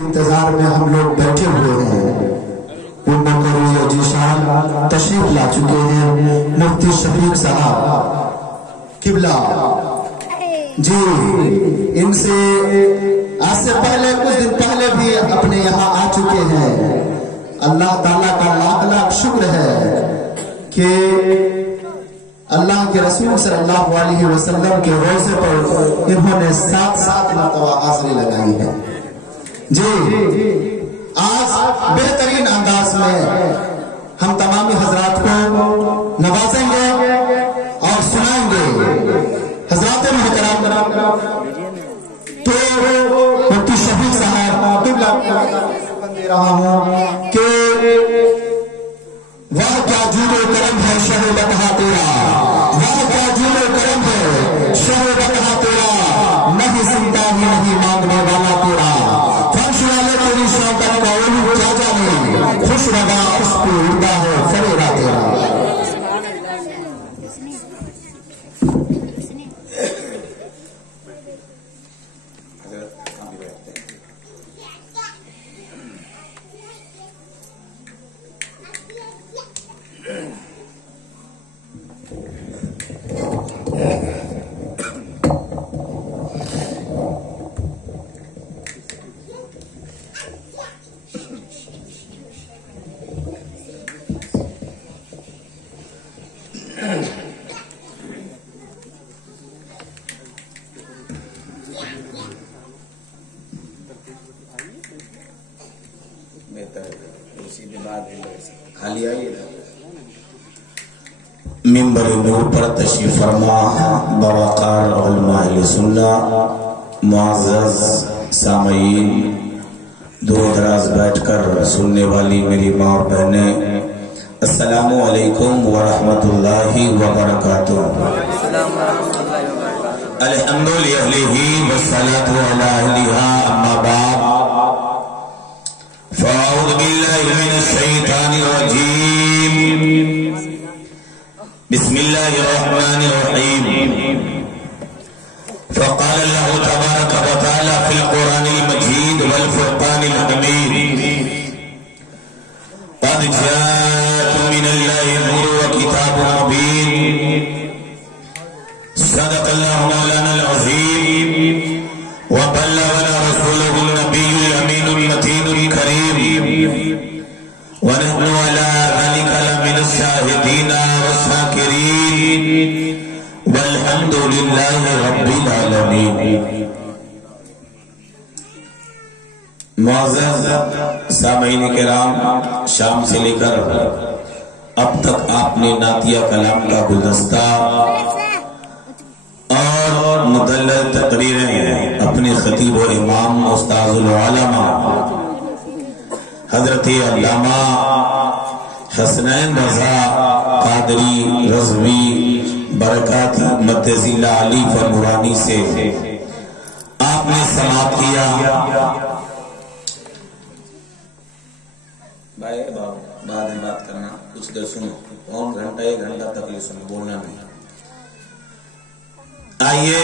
انتظار میں ہم لوگ بیٹھے ہوئے ہیں. جیشان تشریف لا چکے ہیں مفتی شفیق صاحب قبلہ جی. ان سے آج سے پہلے کچھ دن پہلے بھی اپنے یہاں آ چکے ہیں. اللہ تعالیٰ کا لاکھ لاکھ شکر ہے کہ اللہ کے رسول صلی اللہ علیہ وسلم کے روزے پر انہوں نے 7 مرتبہ حاضری لگائی ہے جی. آج بہترین انداز میں ہم تمامی حضرات کو نوازیں گے اور سنائیں گے. حضرات محترم تو مفتی شفیق صاحب دے رہا ہوں کہ واہ کیا جود و کرم ہے شہ بتہا تیرا, واہ کیا جود و کرم ہے شہ بتہا تیرا, نہیں سنتا ہی نہیں مانگنے والا تیرا, فرش والے تیری شوکت کا علم کیا جانے, خوش روا اس پہ اڑتا ہے فریرا تیرا. منبر نور پر تشریف فرما بوقار علماء اہل سنہ, معزز سامعین, دور دراز بیٹھ کر سننے والی میری ماں اور بہنیں, السلام علیکم ورحمۃ اللہ وبرکاتہ. الحمد للہ والصلاۃ علی اہلہا, اما بعد فاعوذ باللہ من الشیطان الرجیم, بسم اللہ الرحمن الرحیم. فقال اللہ تبارک و تعالی فی القرآن المجید والفرقان الحمید, قد جاءکم من اللہ نور وکتاب مبین, صدق اللہ مولانا العظیم, وبلغنا رسوله النبی الامین المتین الکریم, ونحن على ذلك لمن الشاهدين والشاكرين, والحمد لله رب العالمين. معزز سامعین کرام, شام سے لے کر اب تک آپ نے نعتیہ کلام کا گلدستہ اور مدلل تقریریں اپنے خطیب و امام استاذ العلماء حضرت علامہ حسنین رضا قادری رضوی برکات مدذیلہ علی فرمورانی سے آپ نے سماعت کیا. بھائی بعد میں بات کرنا, کچھ دیر سنو, پون گھنٹہ 1 گھنٹہ تک یہ سنو, بولنا نہیں. آئیے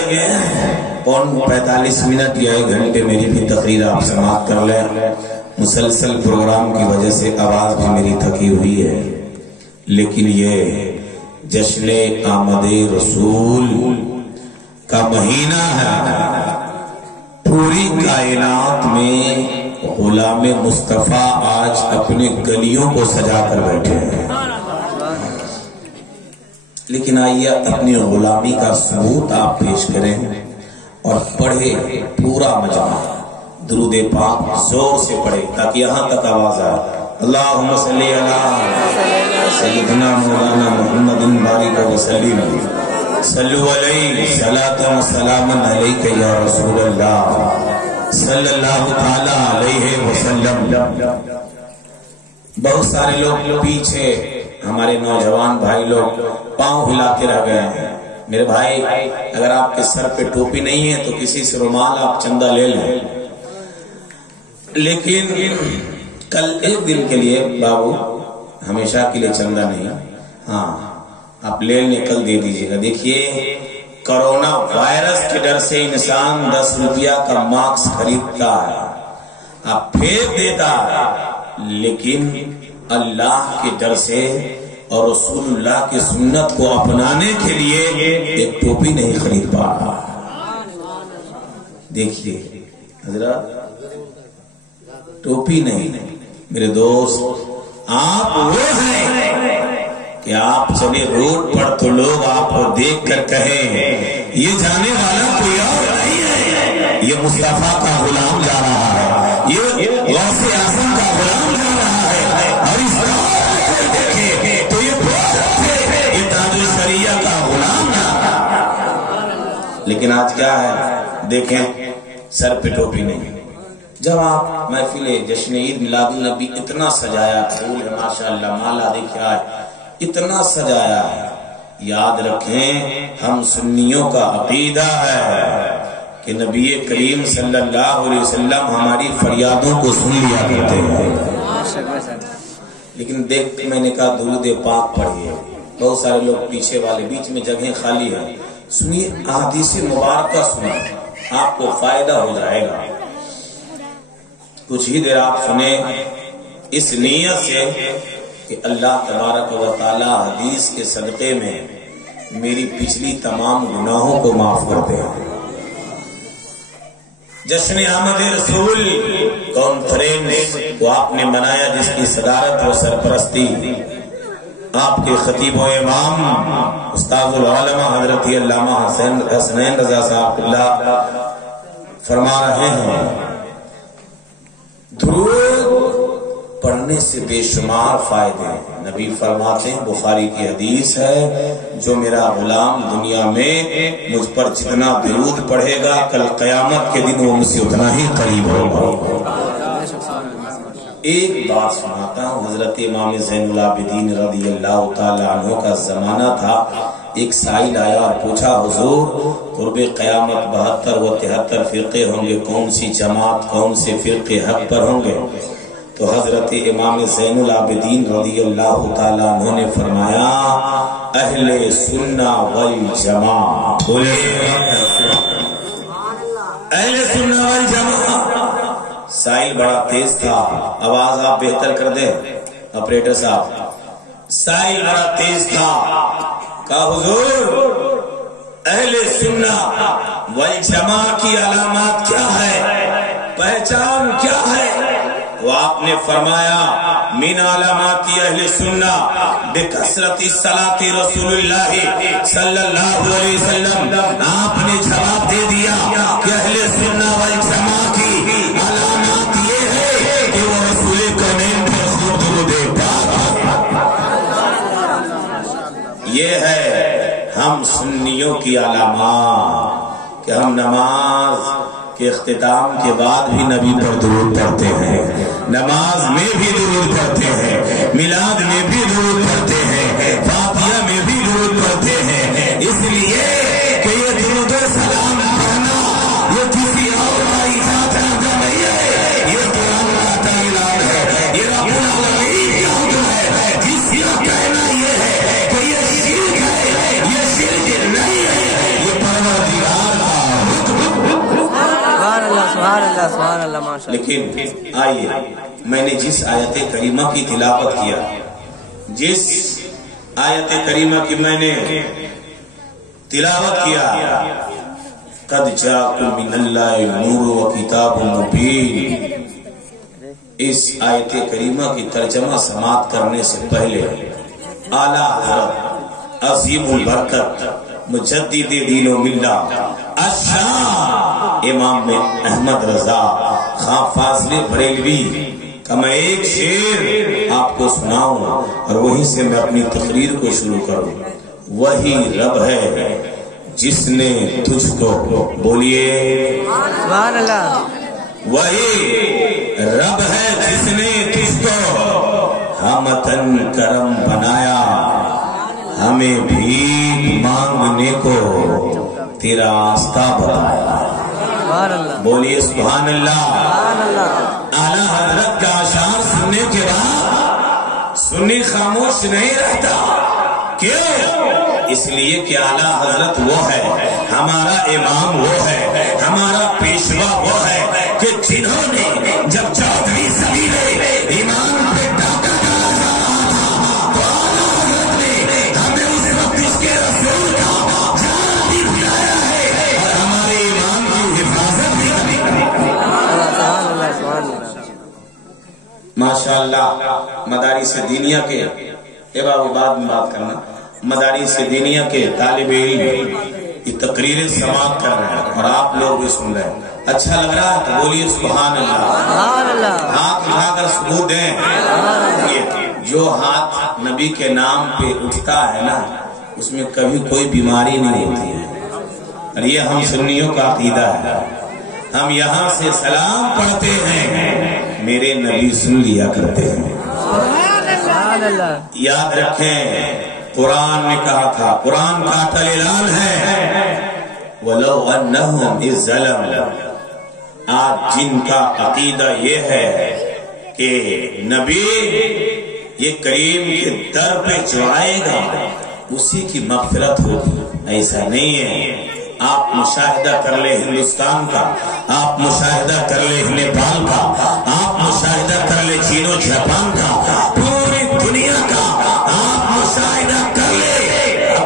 پون 45 منٹ یا 1 گھنٹے میری بھی تقریر آپ سماعت کر لیں. مسلسل پروگرام کی وجہ سے آواز بھی میری تھکی ہوئی ہے, لیکن یہ جشن آمد رسول کا مہینہ ہے. پوری کائنات میں غلام مصطفیٰ آج اپنے گلیوں کو سجا کر بیٹھے ہیں, لیکن آئیے اپنی غلامی کا ثبوت آپ پیش کریں اور پڑھے پورا مجمع درود پاک زور سے پڑھے تاکہ یہاں تک آواز آئے. اللہم صلی علی سیدنا مولانا محمد بارک وسلم, صلو علیہ صلاۃ و سلام علیک یا رسول اللہ صلی اللہ تعالی علیہ وسلم. بہت سارے لوگ پیچھے ہمارے نوجوان بھائی لوگ پاؤں ہلاتے رہ گئے ہیں. میرے بھائی, اگر آپ کے سر پہ ٹوپی نہیں ہے تو کسی سے رومال آپ چندہ لے لیں, لیکن کل 1 دن کے لیے بابو, ہمیشہ کے لیے چندہ نہیں, ہاں آپ لے لیں, کل دے دیجیے گا. دیکھیے کرونا وائرس کے ڈر سے انسان 10 روپیہ کا ماسک خریدتا ہے, آپ پھینک دیتا، لیکن اللہ کے ڈر سے اور رسول اللہ کی سنت کو اپنانے کے لیے ایک ٹوپی نہیں خرید پا رہا۔ دیکھیے حضرات، ٹوپی نہیں میرے دوست، آپ وہ ہیں کہ آپ چلے روڈ پر تو لوگ آپ کو دیکھ کر کہیں یہ جانے والا کوئی اور نہیں ہے، یہ مصطفیٰ کا غلام جا رہا ہے، یہ غوث اعظم کا غلام جا رہا ہے، اور اس طرح دیکھیں تو یہ تاج الشریعہ کا غلام جا رہا ہے۔ لیکن آج کیا ہے، دیکھیں سر پہ ٹوپی نہیں۔ جب آپ محفل جشن عید میلاد النبی اتنا سجایا، پھول ہے ماشاءاللہ، مالا دیکھا ہے، اتنا سجایا ہے، یاد رکھیں ہم سنیوں کا عقیدہ ہے کہ نبی کریم صلی اللہ علیہ وسلم ہماری فریادوں کو سن لیا کرتے ہیں۔ لیکن دیکھ میں نے کہا درود پاک پڑھیے، بہت سارے لوگ پیچھے والے، بیچ میں جگہیں خالی ہیں، سنیے احادیث مبارکہ سنیں، آپ کو فائدہ ہو جائے گا۔ کچھ ہی دیر آپ سنیں اس نیت سے کہ اللہ تبارک و تعالی حدیث کے صدقے میں میری پچھلی تمام گناہوں کو معاف کرتے ہیں۔ جشن آمد رسول کانفرنس کو آپ نے منایا، جس کی صدارت و سرپرستی آپ کے خطیب و امام استاد العلماء حضرت علامہ حسنین رضا صاحب اللہ فرما رہے ہیں۔ درود پڑھنے سے بے شمار فائدے ہیں، نبی فرماتے ہیں، بخاری کی حدیث ہے، جو میرا غلام دنیا میں مجھ پر جتنا درود پڑھے گا کل قیامت کے دن وہ مجھ سے اتنا ہی قریب ہوگا۔ ایک بات سناتا ہوں، حضرت امام زین العابدین رضی اللہ تعالی عنہ کا زمانہ تھا، ایک سائل آیا اور پوچھا حضور قرب قیامت 72 و 73 فرقے ہوں گے، کون سی جماعت کون سے فرقے حق پر ہوں گے؟ تو حضرت امام زین العابدین رضی اللہ تعالی عنہ نے فرمایا اہل سنہ والجماعت، بولے اہل سنہ والجماعت۔ سائل بڑا تیز تھا، آواز آپ بہتر کر دیں آپریٹر صاحب، سائل بڑا تیز تھا، کہا حضور اہل سنہ والجماعت کی علامات کیا ہے، پہچان کیا ہے؟ تو آپ نے فرمایا من علامات اہل سنہ بکثرت الصلاۃ رسول اللہ صلی اللہ علیہ وسلم۔ آپ نے جواب دے دیا کہ اہل سنہ والجماعت کی علامات یہ ہے کہ وہ رسول کونین پر خوب درود پاک، یہ ہے ہم سنیوں کی علامات کہ ہم نماز کے اختتام کے بعد بھی نبی پر درود پڑھتے ہیں، نماز میں بھی درود پڑھتے ہیں، میلاد میں بھی درود پڑھتے ہیں، فاتحہ میں بھی درود پڑھتے ہیں، اس لیے کہ یہ درود و سلام پڑھنا یہ کسی اور کا اجازت نہیں ہے، یہ قرآن کا اعلان ہے، یہ رب العالمین کا حکم ہے۔ جس کا کہنا یہ ہے کہ یہ شرک ہے، یہ شرک نہیں ہے، یہ پروردگار کا سبحان اللہ ماشاءاللہ۔ لیکن آئیے میں نے جس آیت کریمہ کی تلاوت کیا، جس آیت کریمہ کی میں نے تلاوت کیا، قد جاءکم من اللہ نور و کتاب مبین، اس آیت کریمہ کی ترجمہ سماعت کرنے سے پہلے اعلیٰ حضرت عظیم البرکت مجدد دین و ملت الشاہ امام احمد رضا خان فاضل بریلوی کا میں ایک شعر آپ کو سناؤں اور وہیں سے میں اپنی تقریر کو شروع کروں۔ وہی رب ہے جس نے تجھ کو، بولیے سبحان اللہ، وہی رب ہے جس نے تجھ کو ہمتن کرم بنایا، ہمیں بھی مانگنے کو تیرا آستہ بتایا۔ سبحان اللہ، بولیے سبحان اللہ۔ سبحان اللہ۔ اعلیٰ حضرت کا اشعار سننے کے بعد سنی خاموش نہیں رہتا، کیوں؟ اس لیے کہ اعلیٰ حضرت وہ ہے، ہمارا امام وہ ہے، ہمارا پیشوا وہ ہے کہ جنہوں نے جب माशाअल्लाह मदारिस दीनिया के बाबू बाद में बात करना, मदारिस दीनिया के तालिबे इल्म की तकरीरें समाप्त कर रहे हैं और आप लोग भी सुन रहे हैं। अच्छा लग रहा है तो बोलिए सुभान अल्लाह। हाथ उठाकर सबूत दें। जो हाथ नबी के नाम पे उठता है ना, उसमें कभी कोई बीमारी नहीं होती है। और ये हम सुन्नियों का अकीदा है। हम यहाँ से सलाम पढ़ते हैं, मेरे नबी सुन लिया करते हैं। याद रखें, कुरान ने कहा था, कुरान का अटल ऐलान है, वलो अन्नहुम इज़ ज़लमू। आज जिनका अकीदा ये है कि नबी ये करीम के दर पे जो आएगा उसी की मग़फ़िरत होगी, ऐसा नहीं है। आप मुशाहिदा कर ले हिंदुस्तान का, आप मुशाहिदा कर ले नेपाल का, आप मुशाहिदा कर ले चीनो जापान का, पूरी दुनिया का आप मुशाहिदा कर ले।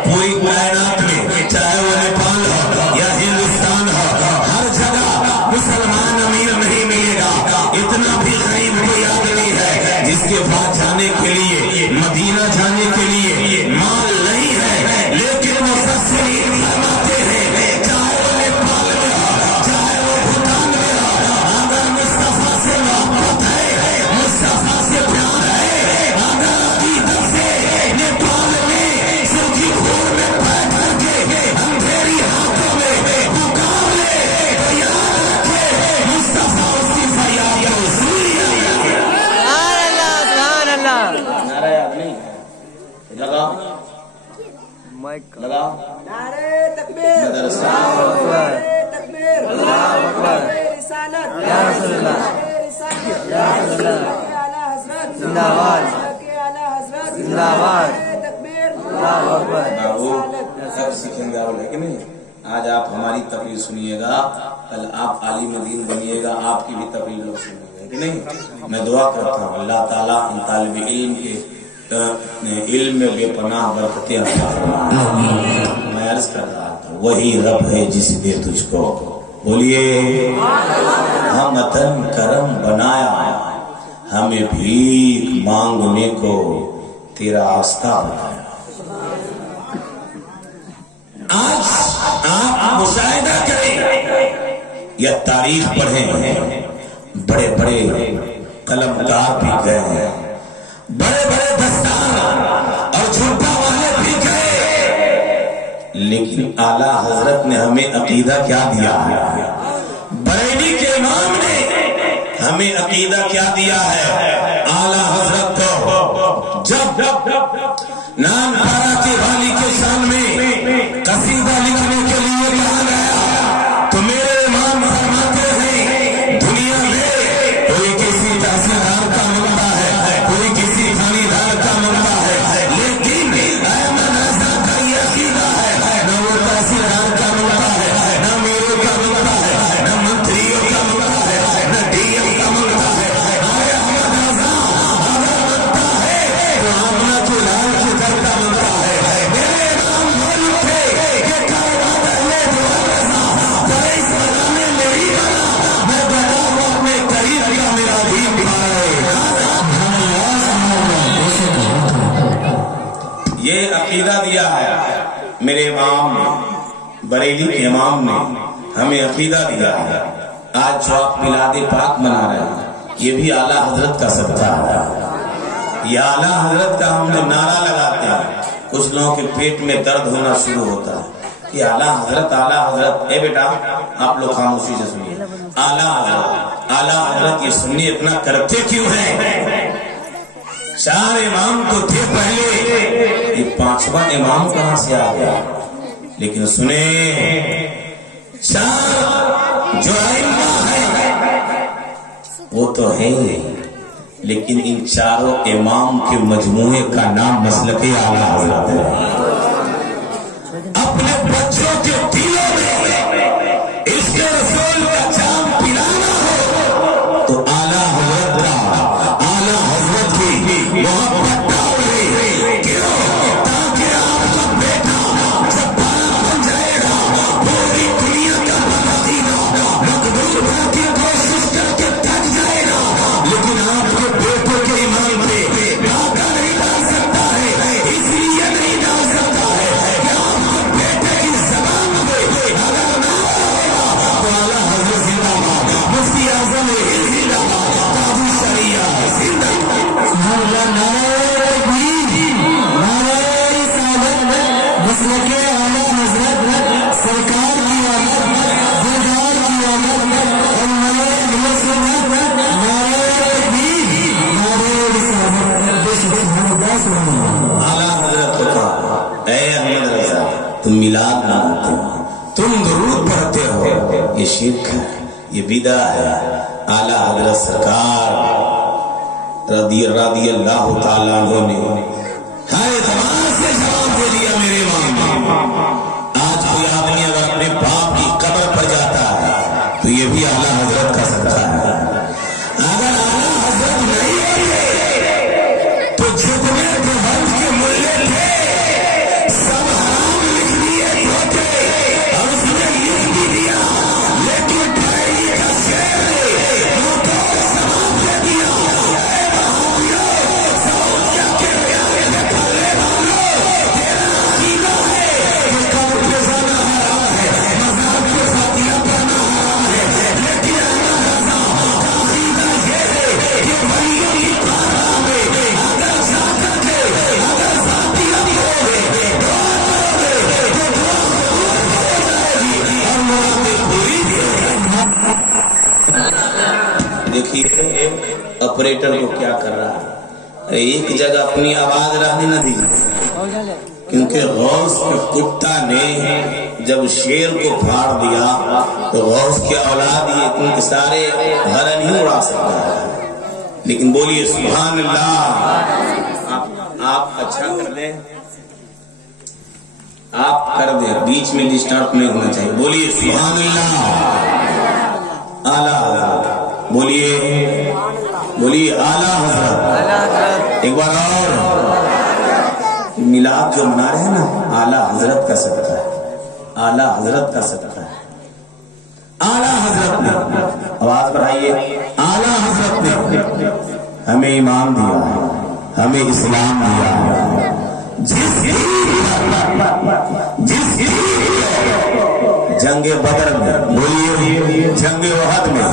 पूरी कायनात में चाहे वो नेपाल हो या हिंदुस्तान हो, हर जगह मुसलमान अमीर नहीं मिलेगा। इतना भी गरीब कोई आदमी है जिसके पास जाने के लिए, मदीना जाने के लिए माल नहीं है, लेकिन वो सस्ती फरमाते हैं, लगा नारे तकबीर, नारे तकबीर, अल्लाहु अकबर, रिसालत या रसूलुल्लाह, या रसूलुल्लाह, आला हज़रत जिंदाबाद, आला हज़रत जिंदाबाद, तकबीर, अल्लाहु अकबर। सब सीखेंगे आप, लेकिन आज आप हमारी तकरीर सुनिएगा, कल आप आलिम दीन बनिएगा, आपकी भी तकरीर लोग सुनिएगा कि नहीं। मैं दुआ करता हूँ अल्लाह ताला इन तालिब इल्म के इल्म में बेपनाह बरकतें अता फरमाए। मैं अर्ज कर रहा था, वही रब है जिसने तुझको, बोलिए, हमतन करम बनाया, हमें भीख मांगने को तेरा आस्था बनाया। आज आप मुशाहिदा करें या तारीख पढ़ें, बड़े बड़े कलमकार भी गए हैं, बड़े बड़े दस्तार और झूठा वाले भी गए, लेकिन आला हजरत ने हमें अकीदा क्या दिया है? बरेली के इमाम ने हमें अकीदा क्या दिया है? आला हजरत को जब नाम पारा के वाली के शान में कसीदा लिखने के लिए कहा गया, तो मेरे इमाम फरमाते हैं, दुनिया में कोई किसी तहसीलदार का मुद्दा है, कोई किसी थानेदार का मुद्दा है, लेकिन अहमद रज़ा का ये अकीदा है, न वो तहसीलदार का मुद्दा है, न मेरे का मुद्दा है, न मंत्रियों का मुद्दा है, न डीएम का मुद्दा है। अरे अहमद रज़ा अगर मुद्दा है तो आमना के लाल के घर का मुद्दा है। मेरे इमाम बोल उठे कि कारवां अहले रज़ा दरीस बनाने मेरी बना, मैं बता हूं अपने करीब का मेरा दीन पाए। ये अकीदा दिया है मेरे इमाम ने, बरेली के इमाम ने हमें अकीदा दिया है। आज जो आप मिलादे पाक मना रहे हैं, ये भी आला हजरत का सदका है। ये आला हजरत का हमने नारा लगाते हैं, कुछ लोगों के पेट में दर्द होना शुरू होता है कि आला हजरत। ए बेटा, आप लोग खामोशी से सुनिए, आला हजरत ये सुनिए, इतना करते क्यों है? चार इमाम तो थे पहले, ये पांचवा इमाम कहां से आ गया? लेकिन सुने, चार जो आइम्मा है वो तो है, लेकिन इन चारों इमाम के मजमूए का नाम मसलके आला हजरत है। अपने बच्चों के दिलों में इसके रसूल का जाम पिलाना हो तो आला हजरत की मोहब्बत डाले। क्यों? ताकि आपका बेटा जब बड़ा बन जाएगा, पूरी दुनिया का मदीना मकबूल की कोशिश करके थक जाएगा, लेकिन आपके बेटे ये शिरक है, ये बिदा है। आला हजरत सरकार रदी अल्लाह ताला अन्हु ने हर एतबार से जवाब दे दिया मेरे इमाम। आज कोई आदमी अगर अपने बाप की कब्र पर जाता है तो ये भी आला हजरत का सदका है। अगर आला हजरत नहीं होते तो जितने वंश के मूल्य थे सब हराम लिख दिए होते और उसने लिख भी दिया, लेकिन डायरी का शेर वो तो समाप्त कर दिया। देखिए ऑपरेटर को क्या कर रहा है, एक जगह अपनी आवाज रहने न दी, क्योंकि गौस के कुत्ता ने जब शेर को फाड़ दिया तो गौस के औलाद ये उनके सारे घर नहीं उड़ा सकता है। लेकिन बोलिए सुभान अल्लाह। आप अच्छा कर दे, आप कर दे, बीच में डिस्टर्ब नहीं होना चाहिए। बोलिए सुभान अल्लाह। आला हजरत बोलिए, बोलिए आला हजरत। एक बार और, मिलाद जो मना रहे हैं ना, आला हजरत का सदका है, आला हजरत का सदका है। आला हजरत ने, आवाज बढ़ाइए, आला हजरत ने हमें ईमान दिया है, हमें इस्लाम दिया है। जंगे बदर में, बोलिए जंगे उहद में,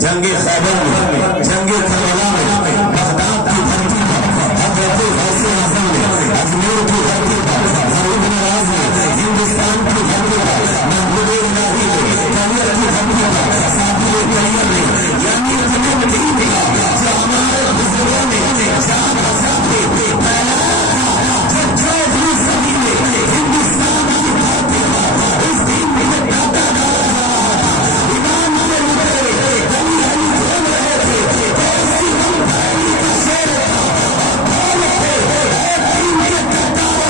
जंगे खैबर में, जंगे करबला में, बगदाद की धरती पर, हजरत गौसे आज़म ने, अजमेर की धरती पर, फरीद नवाज ने, हिंदुस्तान की धरती पर, महबूब इलाही ने, कलियर की धरती पर, साबिर कलियर ने, यानी तुम्हें नहीं दिया जो हमारे बुजुर्गों ने जान बचा के फैलाया था। जब 14वीं सदी में हिंदुस्तान की धरती पर इस दिन में दादा डाला जा रहा था, ईमान में उतरे गली गली घूम रहे थे, ऐसी मंदाई का शेर था और कौन थे एक दिन के कट्टार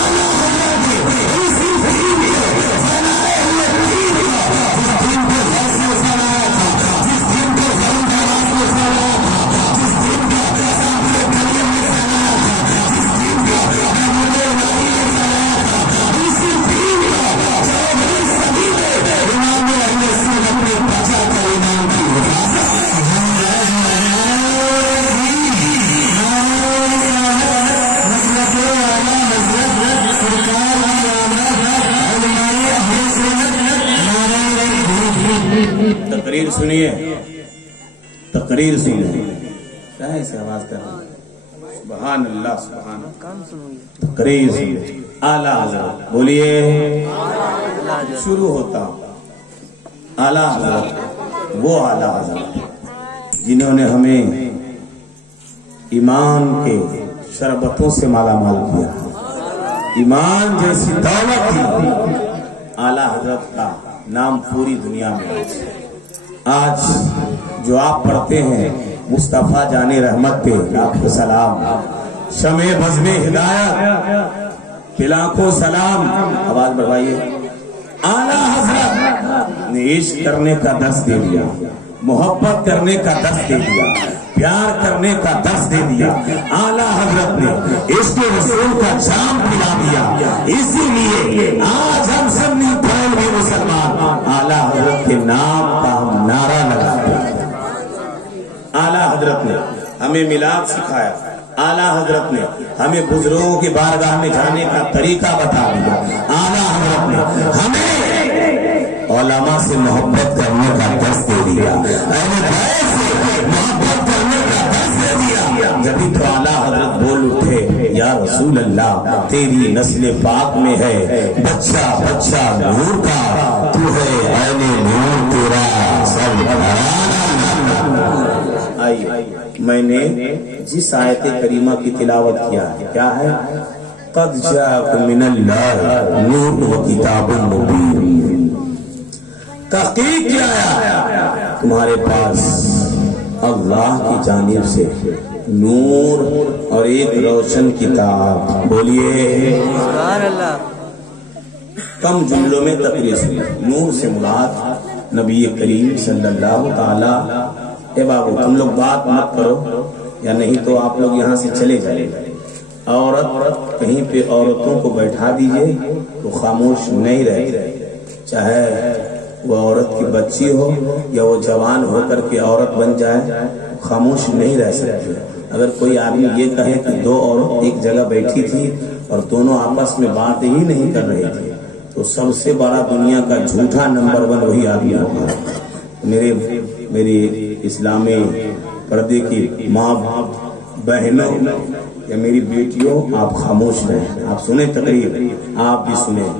आला हजरत उसी दिन में बनाए हुए दिन का, जिस दिन को गौसे फैलाया था, जिस दिन को गरीबनाज ने फैलाया था, जिस दिन का साबिर कलियर ने फैलाया था, जिस दिन का महबूब इलाही ने फैलाया था, उसी दिन का 14वीं सदी में इमाम अहले सुन्नत ने बचा कर इमाम की हिफाजत। तकरीर सुनिए, तकरीर सुनिए, क्या है इसे आवाज कर रहे हैं? सुभान अल्लाह, सुभान अल्लाह। तकरीर सुनिए, आला हजरत बोलिए, शुरू होता आला हजरत, वो आला हजरत जिन्होंने हमें ईमान के शरबतों से मालामाल किया, ईमान जैसी दौलत थी। आला हजरत का नाम पूरी दुनिया में आज जो आप पढ़ते हैं, मुस्तफा जाने रहमत पे लाखों सलाम, शमे बज़्मे हिदायत पे लाखों सलाम। आवाज बढ़ाइए। आला हजरत ने इश्क करने का दर्स दे दिया, मोहब्बत करने का दर्स दे दिया, प्यार करने का दर्स दे दिया। आला हजरत ने इश्क रसूल का जाम पिला दिया। इसीलिए आज हम सब न्यूट्रल भी मुसलमान आला हजरत के नाम का हम नारा लगाते हैं। आला हजरत ने हमें मिलाद सिखाया, आला हजरत ने हमें बुजुर्गों की बारगाह में जाने का तरीका बता दिया, आला हजरत ने हमें उलमा से मोहब्बत करने का दर्स दे दिया, अहले बैत से मोहब्बत करने का दर्स दे दिया। जब तो आला हजरत बोल उठे, या रसूल अल्लाह तेरी नस्ल पाक में है बच्चा बच्चा नूर का, तू है ऐने नूर तेरा सब मैंने जिस आयत करीमा की तिलावत किया है, क्या है? क़द जाअकुम मिनल्लाहि नूरुन व किताबुन मुबीन। تحقیق کیا آیا تمہارے پاس اللہ کی جانب سے نور اور ایک روشن کتاب. بولیے سبحان اللہ. کم جملوں میں تقریر سنی. نور سے مراد نبی کریم صلی اللہ تعالی. اے بابو تم لوگ بات مت کرو یا نہیں تو آپ لوگ یہاں سے چلے جائیں. عورت کہیں پہ عورتوں کو بیٹھا دیجئے تو خاموش نہیں رہے، چاہے وہ عورت کی بچی ہو یا وہ جوان ہو کر کے عورت بن جائے، خاموش نہیں رہ سکتی. اگر کوئی آدمی یہ کہے کہ دو عورت ایک جگہ بیٹھی تھی اور دونوں آپس میں بات ہی نہیں کر رہی تھی تو سب سے بڑا دنیا کا جھوٹا نمبر 1 وہی آدمی ہوگا. میری اسلامی پردے کی ماں بہنوں یا میری بیٹیوں، آپ خاموش رہیں. آپ سنیں تقریر، آپ بھی سنیں.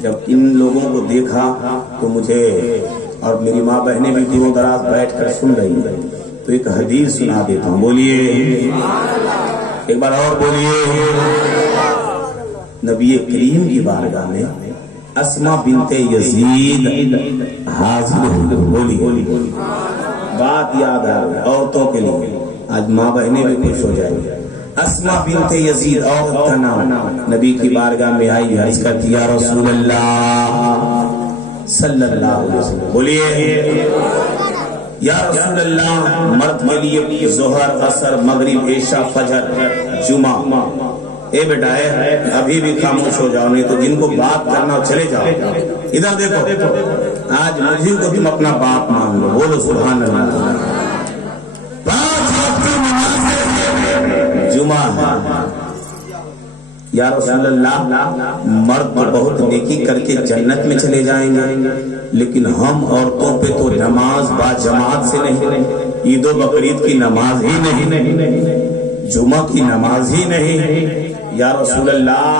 جب ان لوگوں کو دیکھا تو مجھے اور میری ماں بہنیں بھی دوروں دراز بیٹھ کر سن رہی ہیں تو ایک حدیث سنا دیتا ہوں. بولیے ایک بار اور بولیے. نبی کریم کی بارگاہ میں اسما بنت یزید حاضر ہوئی. بولیے بات یاد آ گئی عورتوں کے لیے. آج ماں بہنیں بھی خوش ہو جائیں گی. اسما بنت یزید عورت کا نام نبی کی بارگاہ میں آئی. عرض کرتی یا رسول اللہ صلی اللہ علیہ وسلم. بولیے یا رسول اللہ. مرد کے لیے ظہر عصر مغرب عشاء فجر جمعہ. اے بیٹا ابھی بھی خاموش ہو جاؤ نہیں تو جن کو بات کرنا چلے جاؤ. ادھر دیکھو آج مجھے کو تم اپنا باپ مان لو. بولو سبحان اللہ. جمعہ یا رسول اللہ مرد بہت نیکی کر کے جنت میں چلے جائیں گے لیکن ہم عورتوں پہ تو نماز با جماعت سے نہیں، عید و بقرعید کی نماز ہی نہیں، جمعہ کی نماز ہی نہیں. یا رسول اللہ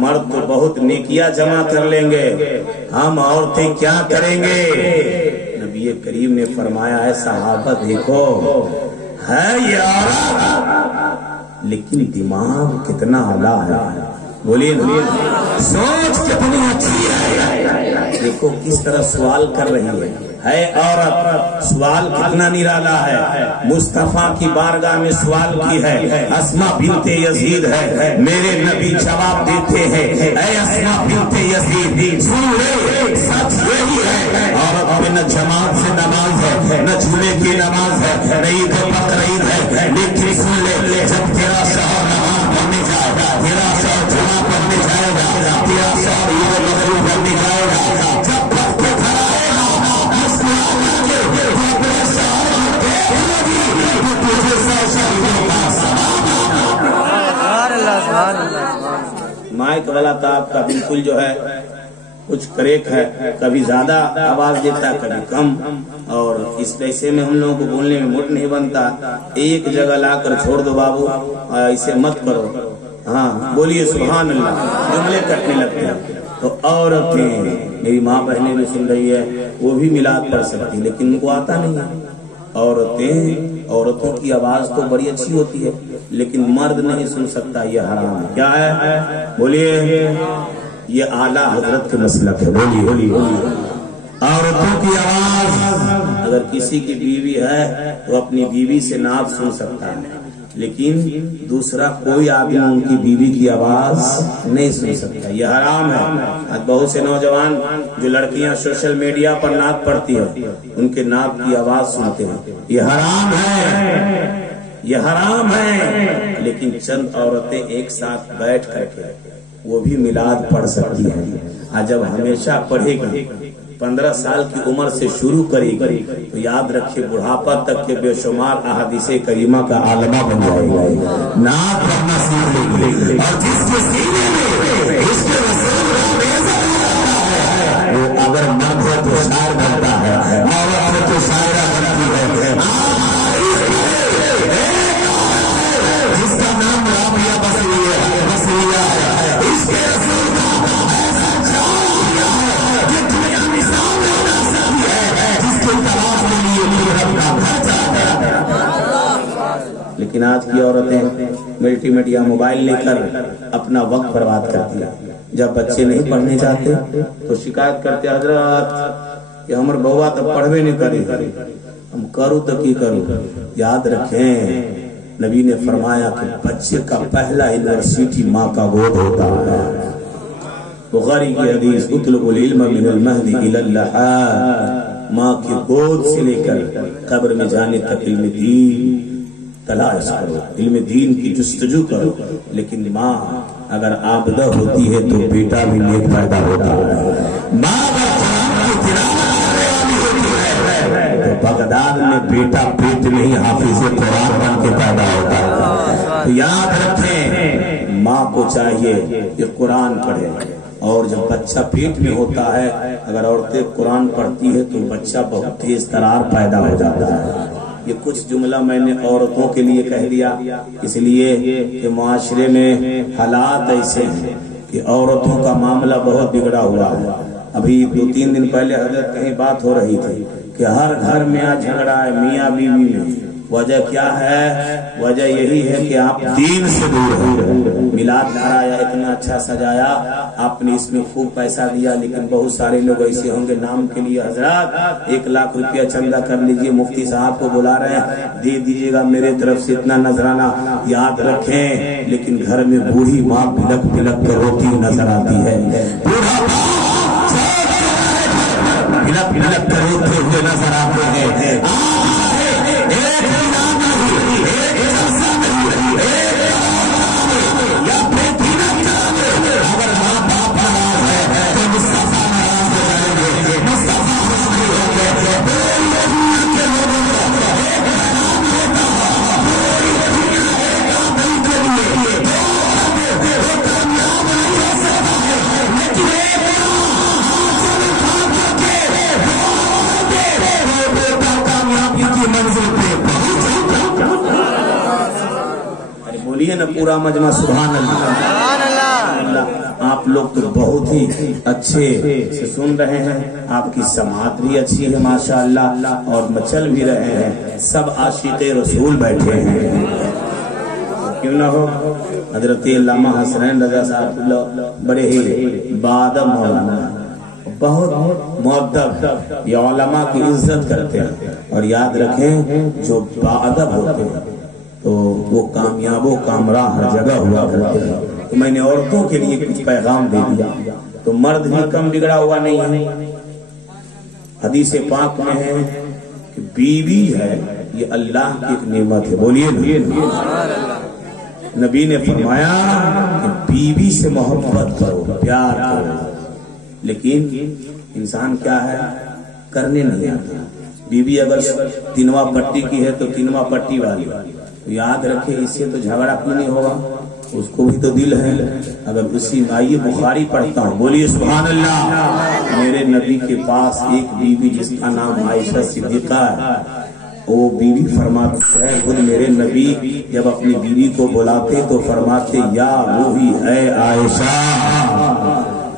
مرد تو بہت نیکیاں جمع کر لیں گے، ہم عورتیں کیا کریں گے؟ نبی کریم نے فرمایا ہے صحابہ دیکھو ہے یار لیکن دماغ کتنا اعلیٰ ہے. بولیے سوچ کتنی اچھی ہے. دیکھو کس طرح سوال کر رہی ہے عورت. سوال کتنا نرالا ہے. مصطفیٰ کی بارگاہ میں سوال کی ہے. اسما بنت یزید ہے. میرے نبی جواب دیتے ہیں اے اسما بنت یزید سن لے سچ یہی ہے عورت میں نہ جماعت سے نماز ہے نہ جمعے کی نماز ہے نہ عید و بقرعید ہے لیکن سن لے جب تیرا شوہر نماز پڑھنے جائے گا، تیرا شوہر جمعہ پڑھنے جائے گا، تیرا شوہر عید و بقرعید پڑھنے جائے گا، جب پڑھ کے گھر آئے گا مسکرا کر کے اپنے شوہر کے تجھے سو شہیدوں کا سبحان اللہ. سبحان اللہ. مائک والا تو آپ کا بالکل جو ہے کچھ کریک ہے، کبھی زیادہ آواز دیتا ہے کبھی کم، اور اس پیسے میں ہم لوگوں کو بولنے میں موڈ نہیں بنتا. ایک جگہ لا کر چھوڑ دو بابو، اسے مت کرو. ہاں بولیے سبحان اللہ. جملے کٹنے لگتے ہیں. تو عورتیں میری ماں بہنیں بھی سن رہی ہے وہ بھی میلاد پڑھ سکتی لیکن ان کو آتا نہیں ہے. عورتوں کی آواز تو بڑی اچھی ہوتی ہے لیکن مرد نہیں سن سکتا. یہ حرام ہے. کیا ہے؟ بولیے. یہ اعلیٰ حضرت کے مسلک ہے. بولیے عورتوں کی آواز. اگر کسی کی بیوی ہے تو اپنی بیوی سے نعت سن سکتا ہے لیکن دوسرا کوئی آدمی ان کی بیوی کی آواز نہیں سن سکتا. یہ حرام ہے. آج بہت سے نوجوان جو لڑکیاں سوشل میڈیا پر نعت پڑھتی ہیں ان کے نعت کی آواز سنتے ہیں. یہ حرام ہے. یہ حرام ہے. لیکن چند عورتیں ایک ساتھ بیٹھ کر کے وہ بھی میلاد پڑھ سکتی ہیں. آج جب ہمیشہ پڑھے گی 15 سال کی عمر سے شروع کرے گی تو یاد رکھے بڑھاپا تک کے بے شمار احادیث کریمہ کا عالمہ بن جائے گا. نعت پڑھنا سیکھ لے گی اور جس کے سینے میں اس کے رسول وہ اگر مرد ہے تو شاعر بنتا ہے، عورت ہے تو شاعرہ بنتی ہے. جس کا نام رابعہ بصریہ ہے اس کے رسول کا لیکن آج کی عورتیں ملٹی میڈیا موبائل لے کر اپنا وقت برباد کرتی ہیں. جب بچے نہیں پڑھنے جاتے تو شکایت کرتے حضرت کہ ہمر بوا تو پڑھوے نہیں کری ہم کرو تو کی کرو. یاد رکھیں نبی نے فرمایا کہ بچے کا پہلا یونیورسٹی ماں کا گود ہوتا ہے. بخاری کی حدیث اطلب العلم من المہد الی اللحاد، ماں کی گود سے لے کر قبر میں جانے تک علم دین تلاش کرو، علم دین کی جستجو کرو. لیکن ماں اگر عابدہ ہوتی ہے تو بیٹا بھی نیک پیدا ہوتا ہے. ماں اگر قرآن کی تلاوت تو بغداد میں بیٹا پیٹ میں ہی حافظ قرآن بن کے پیدا ہوتا ہے. تو یاد رکھیں ماں کو چاہیے کہ قرآن پڑھے، اور جب بچہ پیٹ میں ہوتا ہے اگر عورتیں قرآن پڑھتی ہے تو بچہ بہت تیز ترار پیدا ہو جاتا ہے. یہ کچھ جملہ میں نے عورتوں کے لیے کہہ دیا اس لیے کہ معاشرے میں حالات ایسے ہیں کہ عورتوں کا معاملہ بہت بگڑا ہوا ہے. ابھی 2-3 دن پہلے حضرت کہیں بات ہو رہی تھی کہ ہر گھر میں آج جھگڑا ہے میاں بیوی میں. وجہ کیا ہے؟ وجہ یہی ہے کہ آپ دین سے دور ہیں. میلاد کرایا، اتنا اچھا سجایا، آپ نے اس میں خوب پیسہ دیا، لیکن بہت سارے لوگ ایسے ہوں گے نام کے لیے حضرات 1 لاکھ روپیہ چندہ کر لیجئے، مفتی صاحب کو بلا رہے ہیں، دے دیجئے گا میرے طرف سے اتنا نذرانہ. یاد رکھیں لیکن گھر میں بوڑھی ماں بلک بلک کر روتی نظر آتی ہے. بلک بلک کر روتے ہوئے نظر آتے ہیں. بولیے نا پورا مجمع سبحان اللہ. آپ لوگ تو بہت ہی اچھے سے سن رہے ہیں، آپ کی سماعت بھی اچھی ہے ماشاءاللہ، اور مچل بھی رہے ہیں. سب عاشق رسول بیٹھے ہیں، کیوں نہ ہو. حضرت علامہ حسنین رضا صاحب بڑے ہی باادب مولانا، بہت مؤدب، یہ علماء کی عزت کرتے ہیں. اور یاد رکھیں جو باادب ہوتے ہیں تو وہ کامیاب و کامراں ہر جگہ ہوا کرتے ہیں. تو میں نے عورتوں کے لیے کچھ پیغام دے دیا. تو مرد بھی کم بگڑا ہوا نہیں ہے. حدیث پاک میں ہے کہ بیوی ہے یہ اللہ کی ایک نعمت ہے. بولیے نبی نے فرمایا کہ بیوی سے محبت کرو، پیار کرو. لیکن انسان کیا ہے، کرنے نہیں آتا. بیوی اگر 3واں پٹی کی ہے تو 3واں پٹی والی. تو یاد رکھے اس سے تو جھگڑا کیوں نہیں ہوگا، اس کو بھی تو دل ہے. اگر اسی آئیے بخاری پڑھتا ہوں، بولیے سبحان اللہ. میرے نبی کے پاس ایک بیوی جس کا نام عائشہ صدیقہ ہے، وہ بیوی فرماتی ہے خود میرے نبی جب اپنی بیوی کو بلاتے تو فرماتے یا روحی اے عائشہ،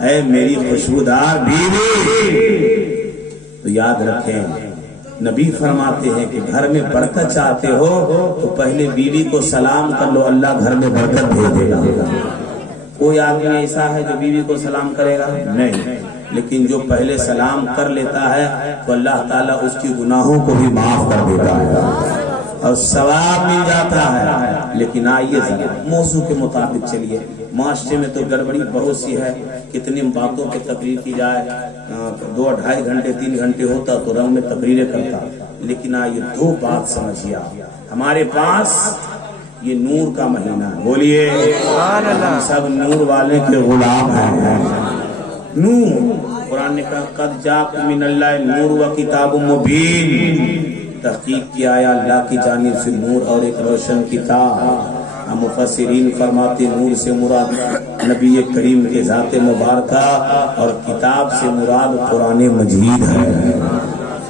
اے میری خوشبودار بیوی. تو یاد رکھیں نبی فرماتے ہیں کہ گھر میں برکت چاہتے ہو تو پہلے بیوی کو سلام کر لو، اللہ گھر میں برکت بھیج دے گا. کوئی آدمی ایسا ہے جو بیوی کو سلام کرے گا؟ نہیں. لیکن جو پہلے سلام کر لیتا ہے تو اللہ تعالیٰ اس کی گناہوں کو بھی معاف کر دیتا ہے اور ثواب مل جاتا ہے. لیکن آئیے ذرا موضوع کے مطابق چلیے. معاشرے میں تو گڑبڑی بہت سی ہے، کتنی باتوں پہ تقریر کی جائے، 2-2.5 گھنٹے 3 گھنٹے ہوتا تو رنگ میں تقریریں کرتا. لیکن آئیے 2 بات سمجھیے آپ. ہمارے پاس یہ نور کا مہینہ ہے. بولیے ہم سب نور والے کے غلام ہیں. نور قرآن نے کہا قد جاءکم من اللہ نور و کتاب مبین. تحقیق کیا ہے اللہ کی جانب سے نور اور ایک روشن کتاب. مفسرین فرماتے نور سے مراد نبی کریم کے ذات مبارکہ اور کتاب سے مراد قرآن مجید ہے.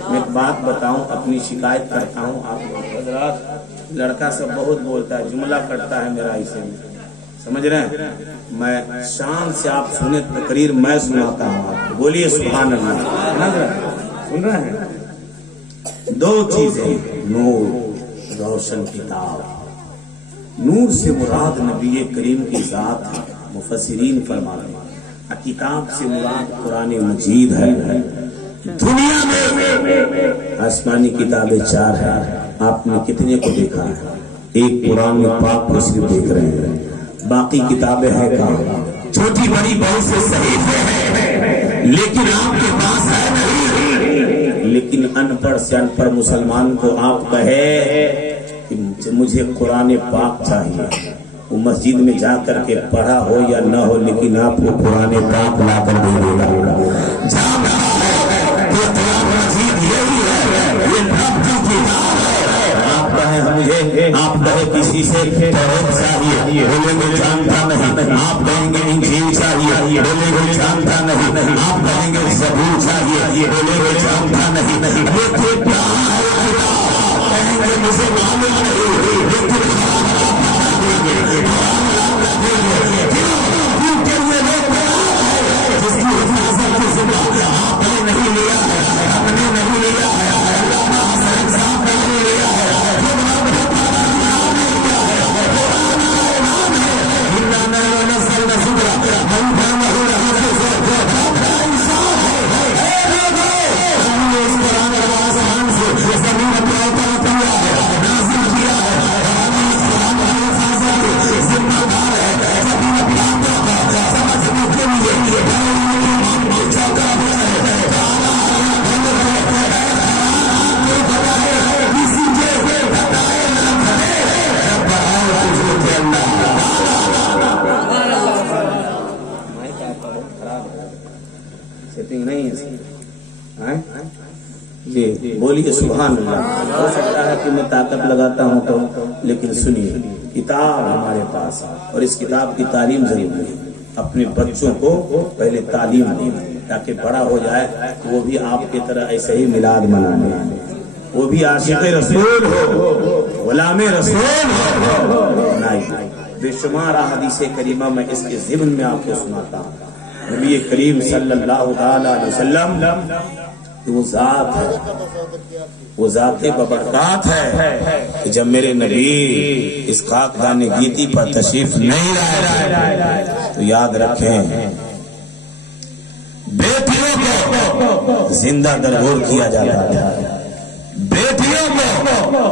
میں ایک بات بتاؤں، اپنی شکایت کرتا ہوں آپ حضرات. لڑکا سب بہت بولتا ہے، جملہ کرتا ہے میرا اسے سمجھ رہے ہیں. میں شان سے آپ سنیں تقریر میں سناتا ہوں آپ. بولیے سبحان اللہ. سن رہے ہیں؟ 2 چیزیں، نور روشن کتاب. نور سے مراد نبی کریم کی ذات ہے. مفسرین فرماتے ہیں کتاب سے مراد قرآن مجید ہے. दुनिया में आसमानी किताबें 4 हैं, आपने कितने को देखा है? एक कुरान पाक को सिर्फ देख रहे हैं, बाकी किताबें हैं कहाँ? छोटी बड़ी बहुत से सहीफे हैं, लेकिन आपके पास है नहीं। लेकिन अनपढ़ से अनपढ़ मुसलमान को आप कहे कि मुझे कुरान पाक चाहिए, वो मस्जिद में जा करके पढ़ा हो या न हो, लेकिन आपको कुरान पाक ला कर दे देगा। आप कहे किसी से तौरात चाहिए, बोलेंगे जानता नहीं। आप कहेंगे इंजील चाहिए, बोलेंगे जानता नहीं। आप कहेंगे ज़बूर चाहिए, बोलेंगे जानता नहीं। कहेंगे मुझे मालूम नहीं, नहीं लिया है, हमने नहीं लिया है, जी बोलिए सुभान अल्लाह। हो सकता है कि मैं ताकत लगाता हूँ तो, लेकिन सुनिए, किताब हमारे पास और इस किताब की तालीम जरूरी है। अपने बच्चों को पहले तालीम दें, ताकि बड़ा हो जाए तो वो भी आपकी तरह ऐसे ही मिलाद मनाने, वो भी आशिक़ रसूल हो, गुलाम रसूल हो। नहीं, बेशुमार हदीस करीमा में इसके ज़िम्न में आपको सुनाता हूँ। नबी करीम सल्लल्लाहु अलैहि वसल्लम वो जात है, वो जाते बबरकात है कि जब मेरे नबी इस खाकदाने गीती पर तशरीफ नहीं लाए तो याद रखें, बेटियों को जिंदा दरगोर किया जाता था, बेटियों को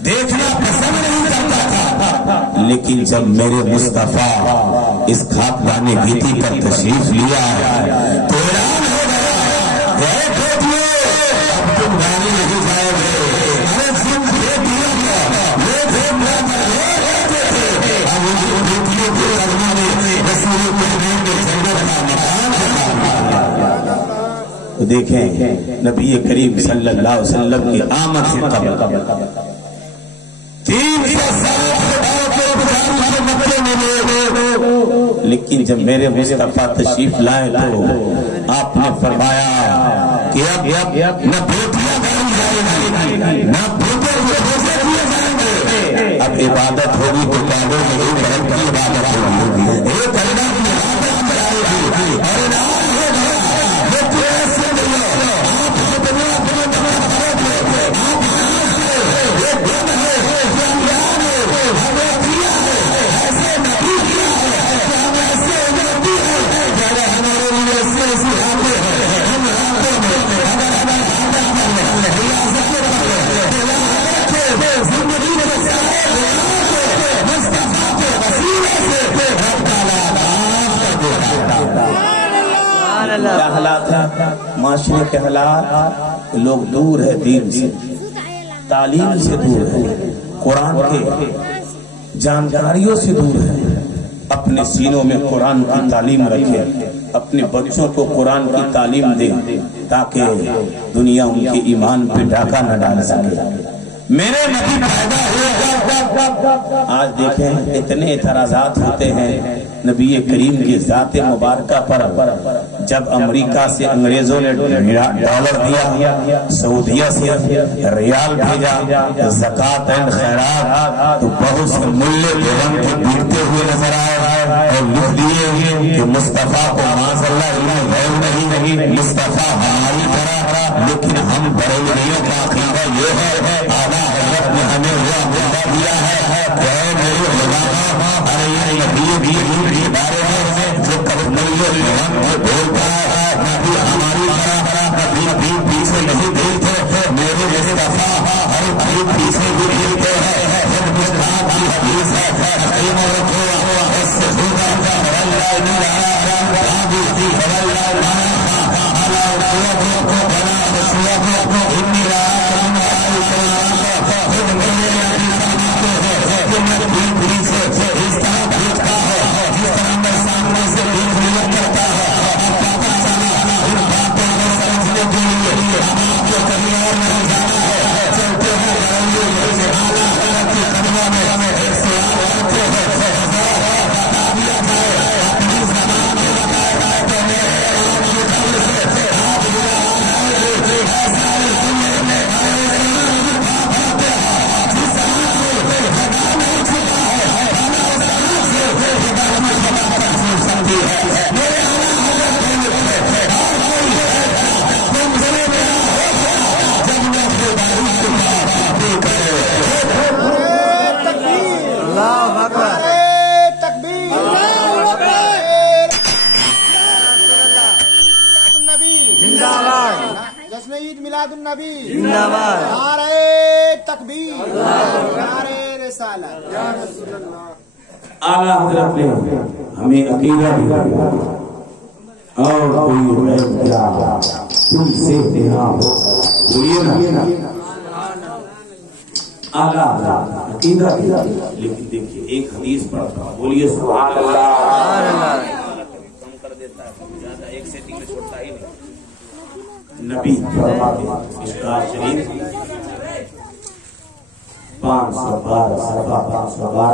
देखना पसंद नहीं करता था। लेकिन जब मेरे मुस्तफा इस खाकदाने गीती पर तशरीफ लिया तो तो देखें नबी करीम सल्लल्लाहु अलैहि वसल्लम की आमद से कबल 300 साल, लेकिन जब मेरे मुस्तफा तशरीफ लाए तो आपने फरमाया कि अब न बेटियां जाएंगी, न बेटे दिए जाएंगे, अब इबादत होगी तो काबे में एक रब की इबादत होगी, एक अल्लाह की इबादत आएगी। और क्या हालात है माशरे के हालात, लोग दूर है दीन से, तालीम से दूर है, कुरान के जानकारियों से दूर है। अपने सीनों में कुरान की तालीम रखे, अपने बच्चों को कुरान की तालीम दे, ताकि दुनिया उनके ईमान पे डाका न डाल सके। मेरे नबी पैदा हुए, आज देखें इतने इतराजात होते हैं नबी करीम की ज़ात मुबारका पर। जब अमेरिका से अंग्रेजों ने डॉलर दिया, सऊदिया से रियाल भेजा, ज़कात एंड खैरात, तो बहुत से मुल्ले बेगम के गिरते हुए नजर आए और लिख दिए कि मुस्तफा को माज़अल्लाह नहीं, मुस्तफा हमारी तरह। लेकिन हम बरेलियों का अकीदा ये है, आला हज़रत ने हमें हुआ मुद्दा दिया है कि मेरे उलमा, अरे ये नबी के बारे में जो कभी बोलता है, नबी हमारी तरह मिलादुन नबी जिंदाबाद। नारे तकबीर नारे रिसालत। आला हजरत ने हमें अकीदा दिया और कोई है क्या तुमसे नेहा हो, बोलिए ना। आला अकीदा दिया, लेकिन देखिए एक हदीस पढ़ता हूं, बोलिए सुभान अल्लाह। सुभान अल्लाह। कम कर देता है ज्यादा, एक सेटिंग में छोड़ता ही नहीं। नबी फरमाते हैं मिशकात शरीफ 512 सफा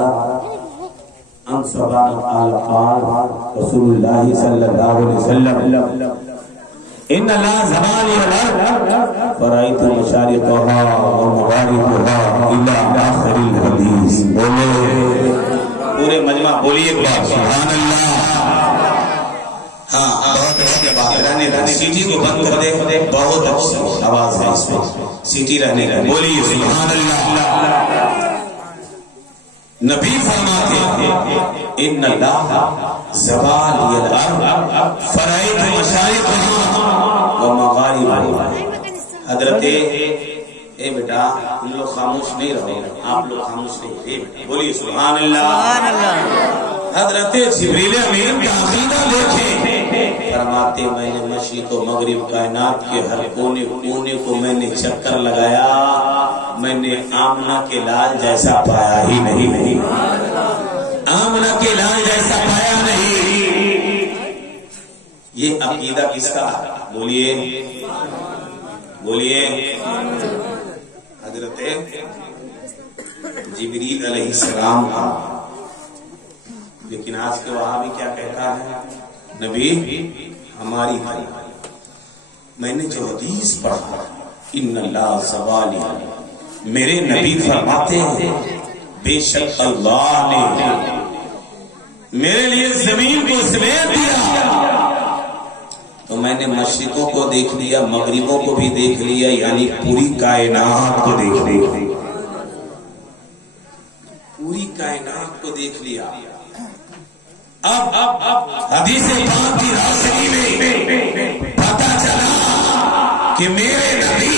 512 रसूलुल्लाह सल्लल्लाहु अलैहि वसल्लम इन ला ज़मानी फराइतु मशारिक़हा व मगारिबहा इला आखिरिल हदीस। बोले पूरे मजमा बोलिए सुभान अल्लाह। हाँ बहुत अच्छी बात रहने रहने सीटी को बंद कर दे, बहुत अच्छी आवाज है इसमें, सीटी रहने रहने बोलिए सुभान अल्लाह। नबी फरमाते हैं इन्नल्लाह ज़वालियल अर्द फराइद मशारिक़हा व मगारिबहा। हजरत ए बेटा तुम लोग खामोश नहीं रहो, आप लोग खामोश नहीं रहे, बोलिए सुभान अल्लाह। हजरत जिब्रील अमीन का अकीदा देखें, फरमाते मैंने मशरिक़ व मगरिब कायनात के हर कोने कोने को मैंने चक्कर लगाया, मैंने आमना के लाल जैसा पाया ही नहीं, आमना के लाल जैसा पाया नहीं। ये अकीदा किसका? बोलिए बोलिए। हजरत जिब्रील अलैहिस्सलाम का। लेकिन आज के वहाबी क्या कहता है, नबी हमारी भाई मैंने जो हदीस पढ़ा इन्नल्लाह ज़वाली, मेरे नबी फरमाते हैं बेशक अल्लाह ने मेरे लिए जमीन को समेट दिया, तो मैंने मशरिकों को देख लिया, मगरिबों को भी देख लिया, यानी पूरी कायनात को देख लिया, पूरी कायनात को देख लिया। अब हदीस पाक की रोशनी में पता चला कि मेरे नबी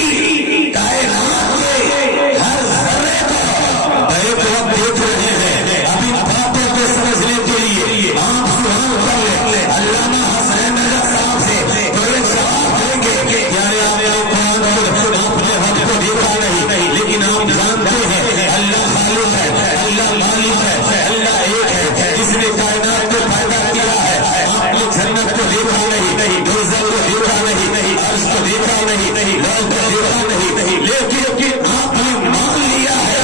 कायनात के हर जर्रे को देख रहे हैं। अब इन बातों को समझने के लिए आप सुभान अल्लाह अल्लामा हसन नजर साहब से तो एक सवाल करेंगे, यानी आपने हद को देखा नहीं, लेकिन आप जानते हैं अल्लाह खालिक है, अल्लाह मालिक है, अल्लाह एक है जिसने कायनात को पैदा किया है। आपने जन्नत को देखा नहीं, दोज़ख को देखा नहीं, अर्श को देखा नहीं, लौह को देखा नहीं, लेकिन आपने मान लिया है,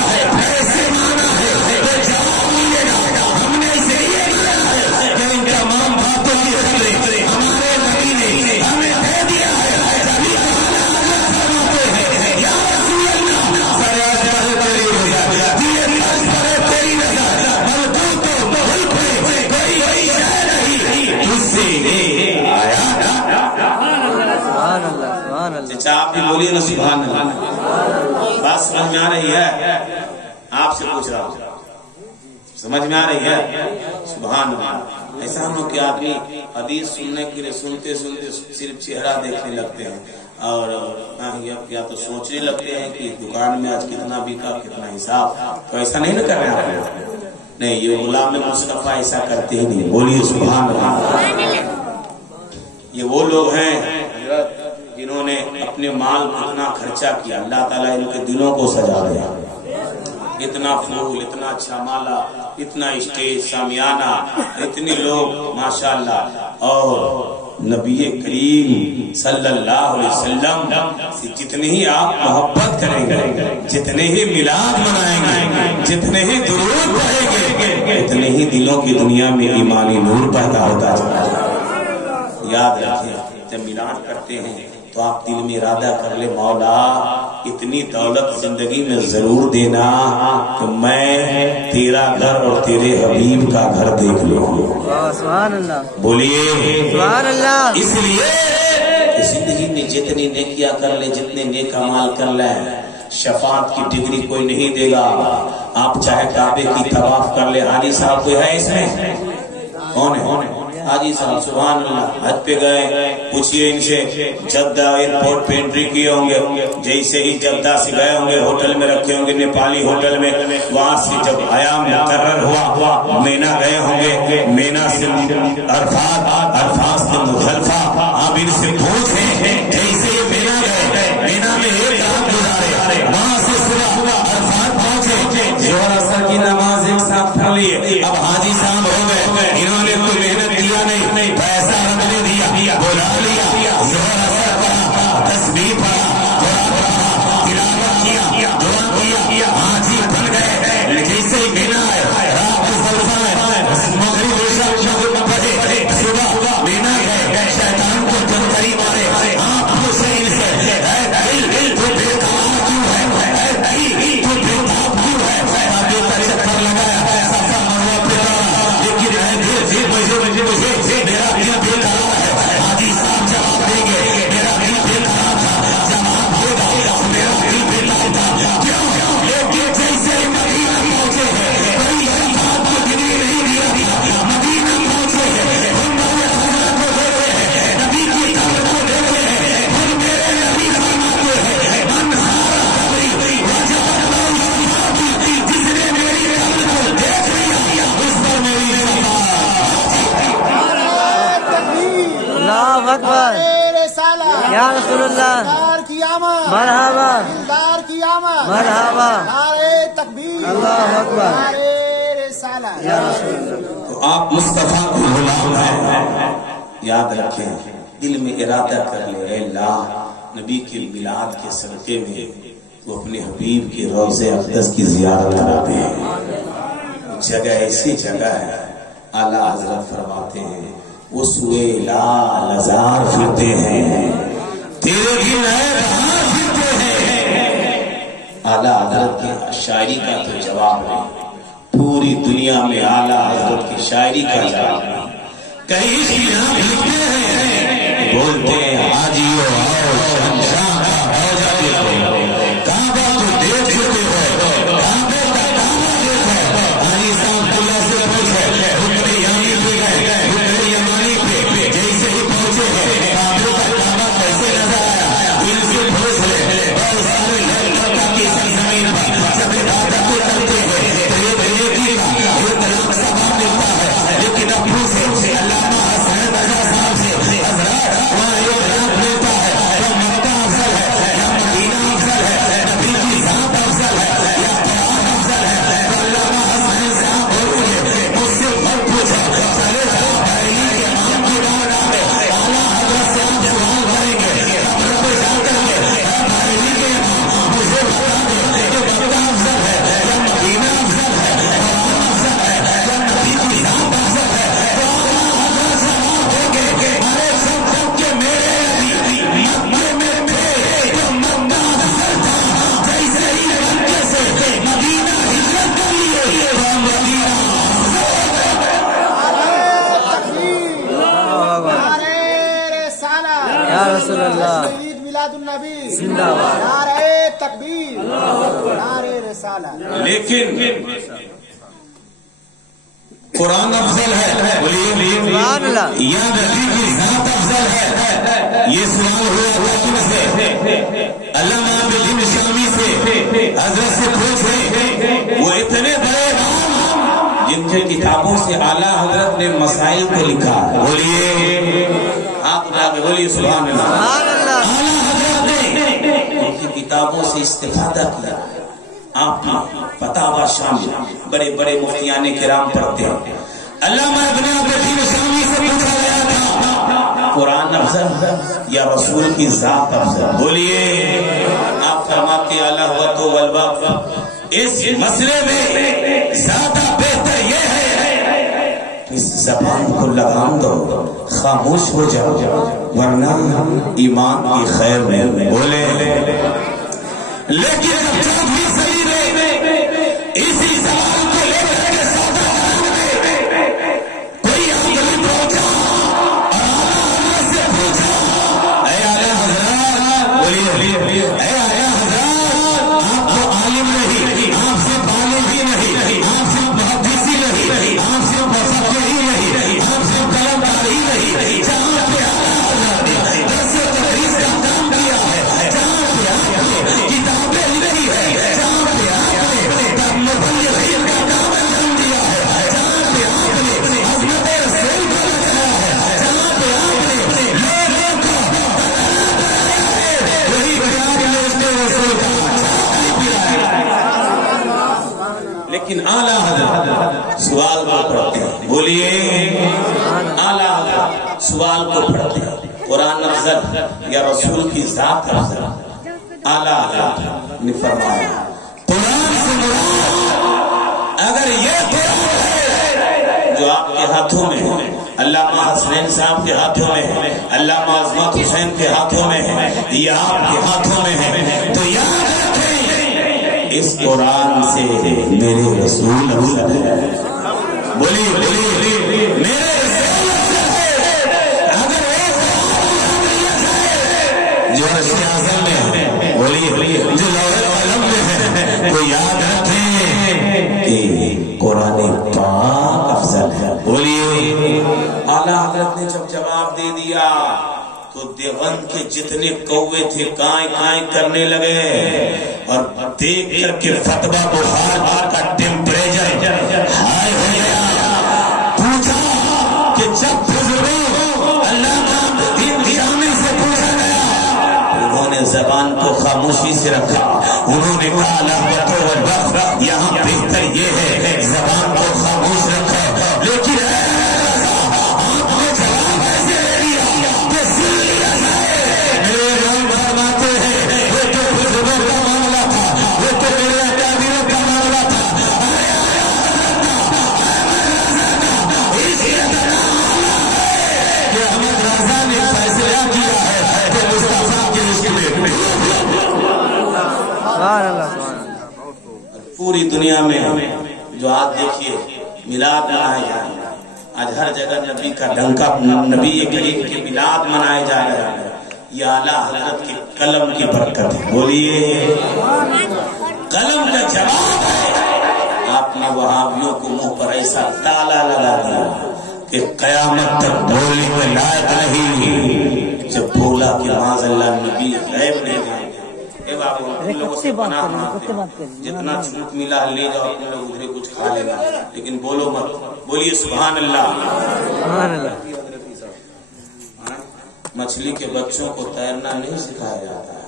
ऐसे माना है तो जवाब मिलेगा। हमने इसे ये माना है कि इन तमाम बातों की खबरें हमारे नबी ने हमें दे दिया है। आप भी बोलिए ना सुभान अल्लाह। बात समझ में आ रही है? आपसे पूछ रहा हूँ, समझ में आ रही है? सुभान अल्लाह। ऐसा हम लोग के आदमी हदीस सुनने के लिए सुनते सुनते सिर्फ चेहरा देखने लगते हैं और या तो सोचने लगते हैं कि दुकान में आज कितना बिका, कितना हिसाब। तो ऐसा नहीं ना कर रहे हैं, नहीं, ये गुलाम मुस्तफा ऐसा करते ही नहीं। बोलिए सुभान अल्लाह। ये वो लोग हैं जिन्होंने अपने माल इतना खर्चा किया, अल्लाह ताला इनके दिलों को सजा दिया। इतना फूल, इतना अच्छा माला, इतना स्टेज, सामियाना, इतने लोग माशाअल्लाह। और नबी करीम सल्लल्लाहु अलैहि वसल्लम से जितने ही आप मोहब्बत करेंगे, जितने ही मिलाद मनाएंगे, जितने ही दुरूद पढ़ेंगे, इतने ही दिलों की दुनिया में ईमानी नूर पैदा होता जाएगा। याद रखें, जब मिलाद करते हैं तो आप दिल में इरादा कर ले, मौला इतनी दौलत जिंदगी में जरूर देना कि मैं तेरा घर और तेरे हबीब का घर देख लूं। सुभान अल्लाह। बोलिए सुभान अल्लाह। इसलिए जिंदगी में जितनी नेकियां कर ले, जितने नेक अमाल कर ले, शफाअत की डिग्री कोई नहीं देगा। आप चाहे काबे की तवाफ कर ले, हानी साहब कोई है इसमें? कौन है? हाजी साहब सुभान अल्लाह हज पे गए, पूछिए इनसे जद्दा एयरपोर्ट पे एंट्री किए होंगे, जैसे ही जद्दा से गए होंगे होटल में रखे होंगे, नेपाली होटल में, वहां से जब आयाम मुकर्रर हुआ मीना गए होंगे, मीना से अरफात, अरफात से मुजल्फा, आप इनसे पूछे जैसे ये मीना गए, मीना में एक रात गुजारे, वहां से सुबह अरफात पहुंचे, जोहर असर की नमाज एक साथ पढ़ लिए। अब हाजी साहब हो गए, इन्होंने तो मेहनत किया नहीं, पैसा रब ने दिया, बुला लिया, जोहर असर पढ़ा, तस्बीह पढ़ा, तिलावत किया, दुआ किया, हाजी बन गए। जैसे ही मीना आए, रात मुजल्फा है, मगरिब इशा पढ़े, सुबह मीना गए, शैतान को जंतरी मारे, आप हुसैन से तो बेकार क्यों है, तो बेताब क्यों है, आगे चक्कर लगाया, सफा मरवा पे लेकिन मुझे मेरा दिल बेकरार है। हाजी साहब जवाब देंगे, मेरा दिल बेकरार था, जवाब देगा, मेरा दिल बेकरार था, क्यों? लेकिन जैसे मदीना पहुंचे हैं, बड़ी बात को गिनी नहीं दिया, मदीना पहुंचे हैं, नबी की कब्र को देखे हैं, और मेरे नबी फरमाते हैं, मन हारा कबरी जिसने मेरी कब्र को देख लिया उस पर मेरी अल्लाहु अकबर या रसूलुल्लाह दिलदार की आमद, मरहबा दिलदार की आमद, मरहबा नारे तकबीर, अल्लाहु अकबर नारे रिसालत या रसूलुल्लाह। तो आप मुस्तफा को गुलाम हैं, याद रखें, दिल में इरादा कर ले, अल्लाह नबी के मिलाद के सदक़े में वो अपने हबीब के रोज़े अक़दस की ज़ियारत कराते हैं। जगह ऐसी जगह है, आला हज़रत फरमाते हैं, वो सुए ला लज़ार फिरते हैं, तेरे भी नए बहार फिरते हैं। आला हज़रत की शायरी का तो जवाब है, पूरी दुनिया में आला हज़रत की शायरी का जवाब है। कहीं लिखते हैं, बोलते हैं हाजियो आओ शहंशाह का हौजा देखो, काबा को देख चुके हो, काबे का काबा देखो। हाजी साहब अल्लाह से पूछे, रुकने यानी पे गए, रुकने यमानी पे जैसे ही पहुंचे हैं, काबे का काबा कैसे नजर आया, दिल से पूछ ले, और सारे लोग मक्का की सरजमीन पर सब इबादत करते हैं, तो ये की एक नक्शा मिलता है, लेकिन अब पूछे अल्लामा हसन रजा साहब से, हजरत वहाँ एक रात मिलता है, तो मक्का अफजल है या मदीना अफजल है, नबी की ज़ात अफजल है या कुरान अफजल है, तो अल्लामा हसन साहब बोलते हैं, मुझसे मत पूछो, चले जाओ बरेली के इमाम की बारगाह में, आला हज़रत से आप सवाल करेंगे, कब्र पे जाकर के बरेली के इमाम मुझे बता दे कि मक्का अफजल है या मदीना अफजल है, कुरान अफजल है या नबी की ज़ात अफजल है, तो आला हज़रत जवाब देंगे, अरे सब के मेरे नबी मक्के में थे, तो मक्का अफजल था, जैसे ही मक्के से मदीना हिजरत कर लिए, तो मदीना नारे रिसालत या रसूलुल्लाह ईद मिलादुन नबी जिंदाबाद। नारे तकबीर, नारे रिसालत। लेकिन कुरान अफजल है, बोलिए सुभान अल्लाह या नबी की ज़ात अफजल है, ये सवाल हुआ तुमसे, अल्लामा बिन शामी से, हज़रत से पूछे, वो इतने बड़े इमाम जिनके किताबों से आला हज़रत ने मसाइल को लिखा, बोलिए आप आगे बोलिए सुभान अल्लाह। सुभान अल्लाह आला हज़रत ने उनकी किताबों से इस्तिफादा किया। आप फतावा शामिल बड़े बड़े मुफ्तियाने किराम पढ़ते हैं। अल्लामा इब्न अब्दुल शामी से पूछा गया था, कुरान अफजल या रसूल की ज़ात अफजल, बोलिए आप फरमाते आला हुआ तो वलबा, इस मसले में ज्यादा बेहतर ये है इस जबान को लगाम दो, खामोश हो जाओ, वरना ईमान की खैर में बोले। लेकिन जब भी सही इसी सवाल को लेकर के सौदा कोई आदमी पहुंचा और आला से पूछा, ऐ आला हज़रत, बोलिए ऐ आला हज़रत, आप तो आलिम नहीं, आपसे बालिग ही नहीं, आपसे मुहद्दिस ही नहीं, आपसे मुफक्किर ही नहीं, आपसे कलमकार لیکن اعلیٰ حضرت سوال کو پڑھتے ہیں. بولیے اعلیٰ حضرت سوال کو پڑھتے ہیں. قرآن افضل یا رسول کی ذات افضل؟ اعلیٰ حضرت نے فرمایا قرآن سے مراد اگر یہ قرآن ہے جو آپ کے ہاتھوں میں ہے، علامہ حسنین صاحب کے ہاتھوں میں ہے، علامہ عظمت حسین کے ہاتھوں میں ہے، یا آپ کے ہاتھوں میں ہے، تو یاد رکھیں اس قرآن سے میرے رسول افضل ہے. بولیے میرے رسول افضل ہے. اگر جو عرش اعظم میں ہے، بولیے جو لوح قلم میں ہے، تو یاد رکھیں کہ قرآن پاک افضل ہے. بولیے اعلیٰ حضرت نے جب جواب دے دیا تو دیوبند کے جتنے کوے تھے کائیں کائیں کرنے لگے اور دیکھ کر کے فتویٰ بخار کا ٹیمپریچر ہائی ہو گیا. پوچھا کہ جب بزرگوں علامہ انتظامی سے پوچھا گیا، انہوں نے زبان کو خاموشی سے رکھا. انہوں نے کہا لہوت یہاں بہتر یہ ہے زبان کو خاموش رکھو. لیکن پوری دنیا میں جو آج دیکھیے میلاد منائے جا رہے ہیں، آج ہر جگہ نبی کا ڈنکا، نبی کریم کے میلاد منائے جا رہے ہیں. یہ اعلیٰ حضرت کے قلم کی برکت ہے. بولیے قلم کا جواب ہے. آپ نے وہابیوں کو منہ پر ایسا تالا لگا دیا کہ قیامت تک بولنے میں لائق نہیں. جب بولا کہ معاذ اللہ نبی غیب نہیں جائیں گے، اے بابو ان لوگوں سے پناہ مانگتے ہیں، جتنا چھوٹ ملا لے جاؤ، اپنے لوگ ادھر کچھ کھا لینا، لیکن بولو مت. بولیے سبحان اللہ. مچھلی کے بچوں کو تیرنا نہیں سکھایا جاتا ہے،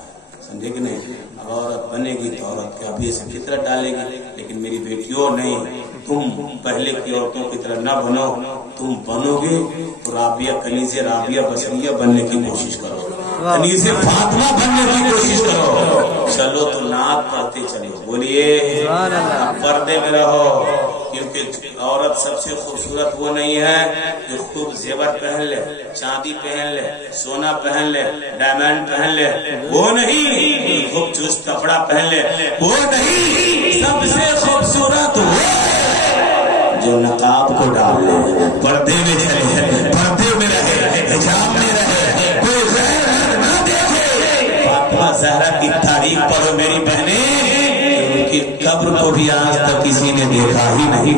سمجھے کہ نہیں؟ اب عورت بنے گی تو عورت کا ابھی سے فطرت ڈالے گی. لیکن میری بیٹیوں نہیں، تم پہلے کی عورتوں کی طرح نہ بنو. تم بنو گے تو رابعہ کنیز رابعہ بصریہ بننے کی کوشش کرو، کنیز فاطمہ بننے کی کوشش کرو. چلو تو نعت پڑھتے چلو. بولیے پردے میں رہو، کیونکہ عورت سب سے خوبصورت وہ نہیں ہے جو خوب زیور پہن لے، چاندی پہن لے، سونا پہن لے، ڈائمنڈ پہن لے، وہ نہیں. خوب چست کپڑا پہن لے، وہ نہیں. سب سے خوبصورت وہ جو نقاب کو ڈال لے، پردے میں چلے، پردے میں رہے، حجاب میں رہے، کوئی غیر نہ دیکھے. فاطمہ زہرا کی تعریف پڑھو میری بہنیں، ان کی قبر کو بھی آج تک کسی نے دیکھا ہی نہیں.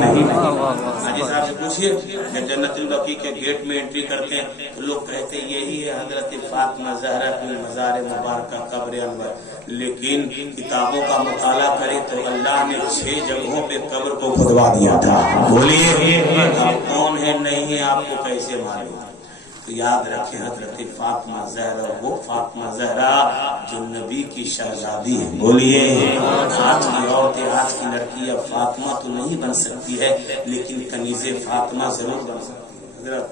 حاجی صاحب سے پوچھئے کہ جنت البقیع کے گیٹ میں انٹری کرتے ہیں تو لوگ کہتے ہیں یہی ہے حضرت فاطمہ زہرا کی مزار مبارکہ قبر انور. لیکن کتابوں کا مطالعہ کریں تو اللہ نے 6 جگہوں پہ قبر کو کھدوا دیا تھا. بولیے آپ کون ہے نہیں ہے آپ کو کیسے معلوم؟ تو یاد رکھیں حضرت فاطمہ زہرا وہ فاطمہ زہرا جو نبی کی شہزادی ہے. بولیے آج کی عورتیں، آج کی لڑکی اب فاطمہ تو نہیں بن سکتی ہے لیکن کنیز فاطمہ ضرور بن سکتی ہے. حضرت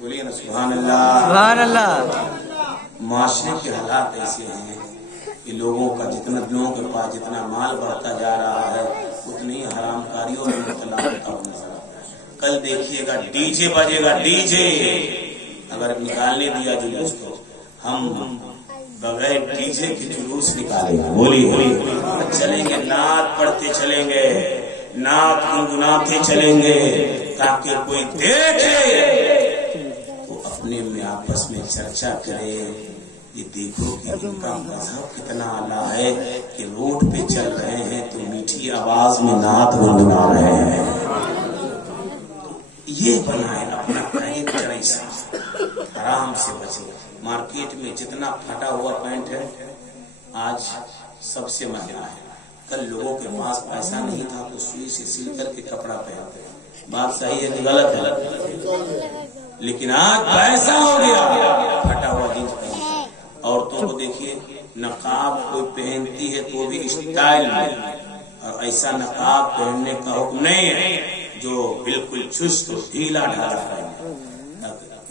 بولیے نا سبحان اللہ. سبحان اللہ. معاشرے کے حالات ایسے ہیں کہ لوگوں کا لوگوں کے پاس جتنا مال بڑھتا جا رہا ہے اتنی حرام کاریوں میں مبتلا ہوتا نظر آتا ہے. کل دیکھیے گا ڈی جے بجے گا، ڈی جے اگر نکالنے دیا جلوس کو ہم بغیر ڈی جے کے جلوس نکالیں گے. بولیے چلیں گے، نعت پڑھتے چلیں گے، نعت گنگناتے چلیں گے تاکہ کوئی دیکھے تو اپنے میں آپس میں چرچا کرے. یہ دیکھو کہ ان کا مذہب کتنا اعلیٰ ہے کہ روڈ پہ چل رہے ہیں تو میٹھی آواز میں نعت گنگنا رہے ہیں. یہ بنائے اپنا کریکٹر ایسا، حرام سے بچے. مارکیٹ میں جتنا پھٹا ہوا پینٹ ہے آج سب سے مہنگا ہے. کل لوگوں کے پاس پیسہ نہیں تھا تو سوئی سے سل کر کے کپڑا پہنتے. بات صحیح ہے کہ غلط ہے؟ لیکن آج پیسہ ہو گیا پھٹا ہوا جینس پہنتے. عورتوں کو دیکھیے نقاب کوئی پہنتی ہے تو بھی اسٹائل میں، اور ऐसा नकाब पहनने का हुक्म नहीं है जो बिल्कुल चुस्त ढीला ढाला पहने।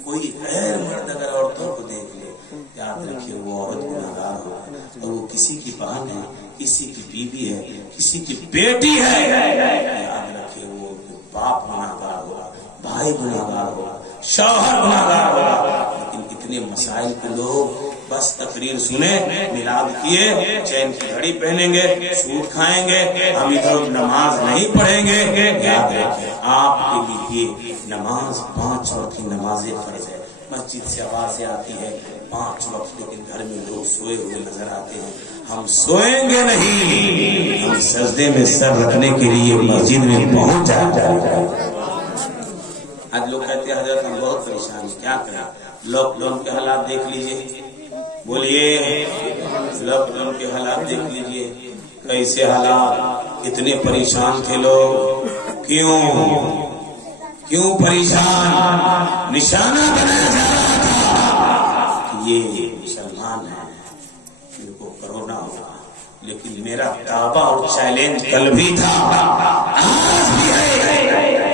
कोई गैर मर्द अगर औरतों को देख ले, याद रखिए वो औरत गुनाहगार होगा, और वो किसी की बहन है, किसी की बीवी है, किसी की बेटी है, याद रखिए वो बाप गुनाहगार होगा, भाई गुनाहगार होगा, शौहर गुनाहगार होगा। लेकिन कितने मसाइल के लोग बस तकरीर सुने, मिलाद किए, चैन की घड़ी पहनेंगे, सूट खाएंगे, हम इधर नमाज नहीं पढ़ेंगे। याद रखिए आपके लिए नमाज 5 वक्त की नमाजें फर्ज है। मस्जिद से आवाज़ें आती है 5 वक्त, लेकिन घर में लोग सोए हुए नजर आते हैं। हम सोएंगे नहीं, हम सजदे में सर रखने के लिए मस्जिद में पहुंच जाएंगे। आज लोग कहते हैं हजरत हम बहुत परेशान, क्या करें? लॉकडाउन के हालात देख लीजिए, बोलिए लॉकडाउन के हालात देख लीजिए, कैसे हालात, इतने परेशान थे लोग। क्यों परेशान? निशाना बनाया जा रहा था कि ये मुसलमान है, इनको कोरोना होगा। लेकिन मेरा दावा और चैलेंज कल भी था, आज भी है,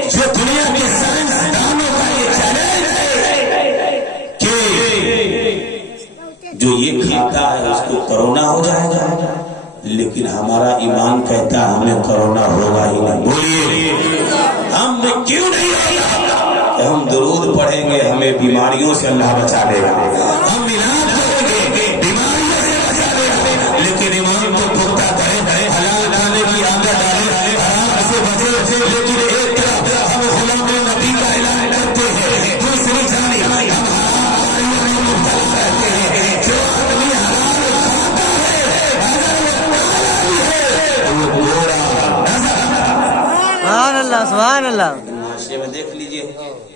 जो दुनिया के साइंसदानों का ये चैलेंज है कि जो ये खाता है उसको कोरोना हो जाएगा, लेकिन हमारा ईमान कहता है हमें कोरोना होगा ही नहीं। बोलिए हम क्यों नहीं होगा? हम दुरूद पढ़ेंगे, हमें बीमारियों से अल्लाह बचा लेगा, हम मिलाद करेंगे, बीमारियों से बचा लेगा। लेकिन ईमान को पुख्ता करें, हलाल खाने की आदत डालें, हराम से बचे, लेकिन एक तरफ हम गुलाम नबी का ऐलान करते हैं, दूसरी जानिब हम सुभान अल्लाह। माशरे में देख लीजिए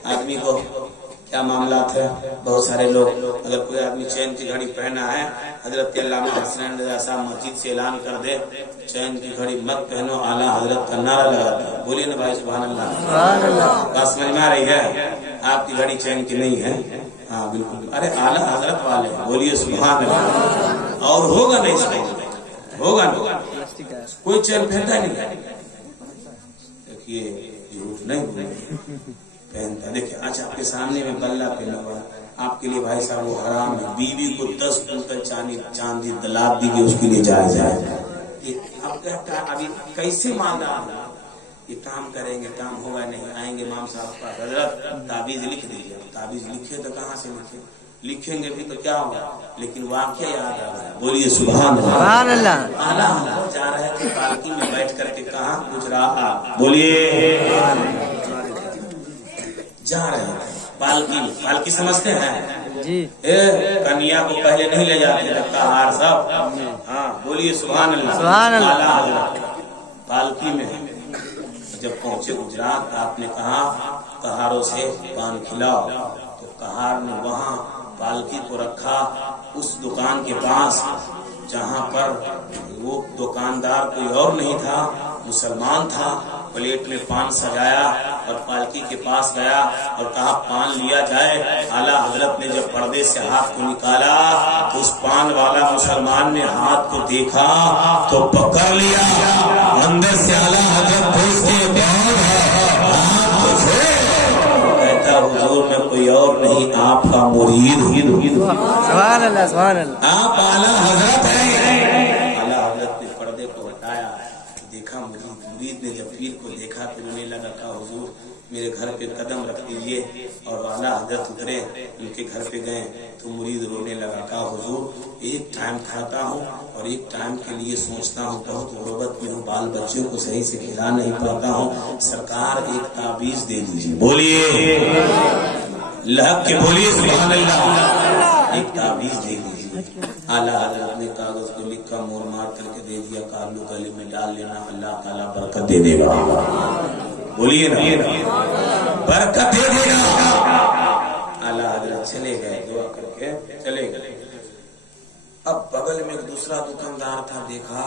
आदमी को क्या मामला है। बहुत सारे लोग, अगर कोई आदमी चैन की घड़ी पहना है, हजरत अल्लामा हसनैन रज़ा साहब मस्जिद से ऐलान कर दे चैन की घड़ी मत पहनो, आला हजरत का नारा लगा दे। बोलिए ना भाई सुभान अल्लाह। बात समझ में आ रही है? आपकी घड़ी चैन की नहीं है? हाँ बिल्कुल, अरे आला हजरत वाले, बोलिए सुभान अल्लाह। और होगा नहीं, होगा नहीं, कोई चैन पहनता नहीं। देखिए झूठ नहीं पहनता। देखिए अच्छा आपके सामने में बल्ला पहना हुआ, आपके लिए भाई साहब वो हराम है। बीवी को 10 कुंटल चांदी दलाल दीजिए, उसके लिए जायज है। आपका अभी कैसे मांगा? ये काम करेंगे, काम होगा नहीं। आएंगे इमाम साहब का, हजरत ताबीज लिख दीजिए। ताबीज लिखे तो कहाँ से लिखे? लिखेंगे भी तो क्या होगा? लेकिन वाक्य याद आ रहा है। बोलिए सुभान अल्लाह। आला हजरत जा रहे थे पालकी में बैठ करके, कहाँ गुजरात, बोलिए जा रहे हैं पालकी में। पालकी समझते हैं जी? कन्या को पहले नहीं ले जाते, लगता हार सब। हाँ बोलिए सुभान अल्लाह। आला हजरत पालकी में जब पहुंचे गुजरात, आपने कहा कहारों से पान खिलाओ, तो कहार ने वहाँ पालकी को रखा उस दुकान के पास जहाँ पर वो दुकानदार कोई और नहीं था, मुसलमान था। प्लेट में पान सजाया और पालकी के पास गया और कहा पान लिया जाए। आला हजरत ने जब पर्दे से हाथ को निकाला तो उस पान वाला मुसलमान ने हाथ को देखा तो पकड़ लिया। अंदर से आला हजरत पूछते कहता हुजूर में कोई और नहीं, आपका मुरीद। सुभान अल्लाह, सुभान अल्लाह। आप आला हजरत हैं। आला हजरत ने पर्दे को हटाया, देखा मुरीद ने जब पीर को देखा तो रोने लगा। कहा हुजूर मेरे घर पे कदम रख दीजिए। और आला हजरत उतरे, उनके घर पे गए तो मुरीद रोने लगा। कहा हुजूर एक टाइम खाता हूँ और एक टाइम के लिए सोचता हूँ, बहुत गुर्बत में हूँ, बाल बच्चों को सही से खिला नहीं पाता हूँ, सरकार एक ताबीज दे दीजिए। बोलिए लहक के बोलिए सुभान अल्लाह। एक ताबीज दे दीजिए। आला हजरत ने कागज को लिखा, मोर मार करके दे दिया। कालू गले में डाल लेना, अल्लाह ताला बरकत दे देगा। बोलिए ना, बरकत दे देगा। आला हजरत चले गए, दुआ करके चले गए। अब बगल में एक दूसरा दुकानदार था, देखा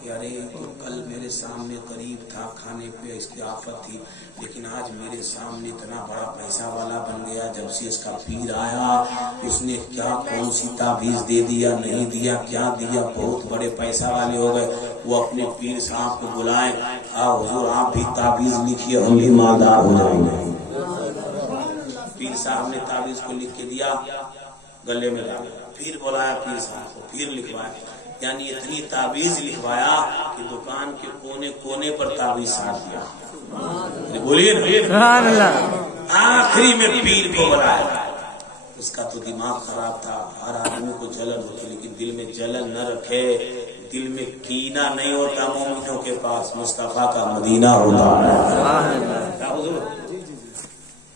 कि अरे तो कल मेरे सामने करीब था, खाने पे इसकी आफत थी, लेकिन आज मेरे सामने इतना बड़ा पैसा वाला बन गया। जब से इसका पीर आया उसने क्या कौन सी ताबीज दे दिया, नहीं दिया, क्या दिया, बहुत बड़े पैसा वाले हो गए। वो अपने पीर साहब को बुलाए, हुजूर आप भी ताबीज लिखिए, हम भी मालदार हो जाएंगे। पीर साहब ने ताबीज को लिख के दिया, गले में डाला, फिर बुलाया पीर साहब को, फिर लिखवाया, यानी इतनी ताबीज लिखवाया कि दुकान के कोने कोने पर ताबीज साट दिया। बोलिए सुभान अल्लाह। आखिरी में पीर को बुलाया। उसका तो दिमाग खराब था, हर आदमी को जलन होती, लेकिन दिल में जलन न रखे, दिल में कीना नहीं होता मोमिनों के पास, मुस्तफा का मदीना होता है।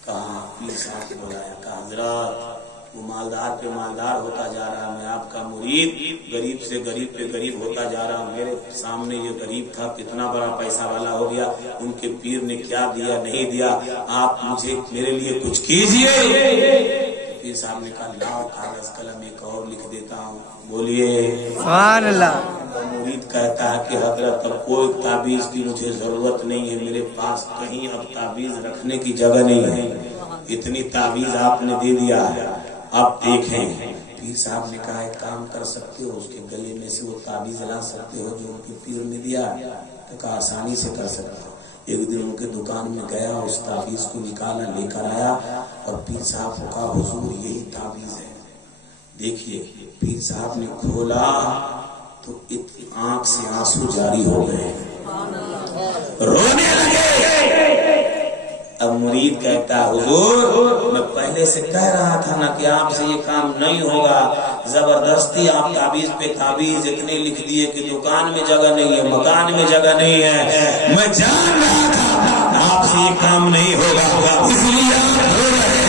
कहा पीर साहब को बुलाया, कहा हजरत वो मालदार पे मालदार होता जा रहा, मैं आपका मुरीद गरीब से गरीब पे गरीब होता जा रहा, मेरे सामने ये गरीब था कितना बड़ा पैसा वाला हो गया, उनके पीर ने क्या दिया नहीं दिया, आप मुझे मेरे लिए कुछ कीजिए। पीर साहब ने कहा लाओ कागज कलम एक और लिख देता हूँ। बोलिए सुभान अल्लाह। मुरीद कहता है कि हजरत अब कोई ताबीज की मुझे जरूरत नहीं है, मेरे पास कहीं अब ताबीज रखने की जगह नहीं है, इतनी ताबीज आपने दे दिया है, आप देखें। पीर साहब ने कहा एक काम कर सकते हो, उसके गले में से वो ताबीज ला सकते हो जो उनके पीर ने दिया, तो कहा आसानी से कर सकते हो। एक दिन उनके दुकान में गया, उस ताबीज को निकाला, लेकर आया और पीर साहब को कहा हुजूर यही ताबीज है, देखिए। पीर साहब ने खोला तो आंख से आंसू जारी हो गए, रोने लगे। अब मुरीद कहता हुजूर मैं पहले से कह रहा था ना कि आपसे ये काम नहीं होगा, जबरदस्ती आप ताबीज पे ताबीज इतने लिख दिए कि दुकान में जगह नहीं है, मकान में जगह नहीं है, मैं जान रहा था आपसे ये काम नहीं होगा, इसलिए आप रो रहे हैं।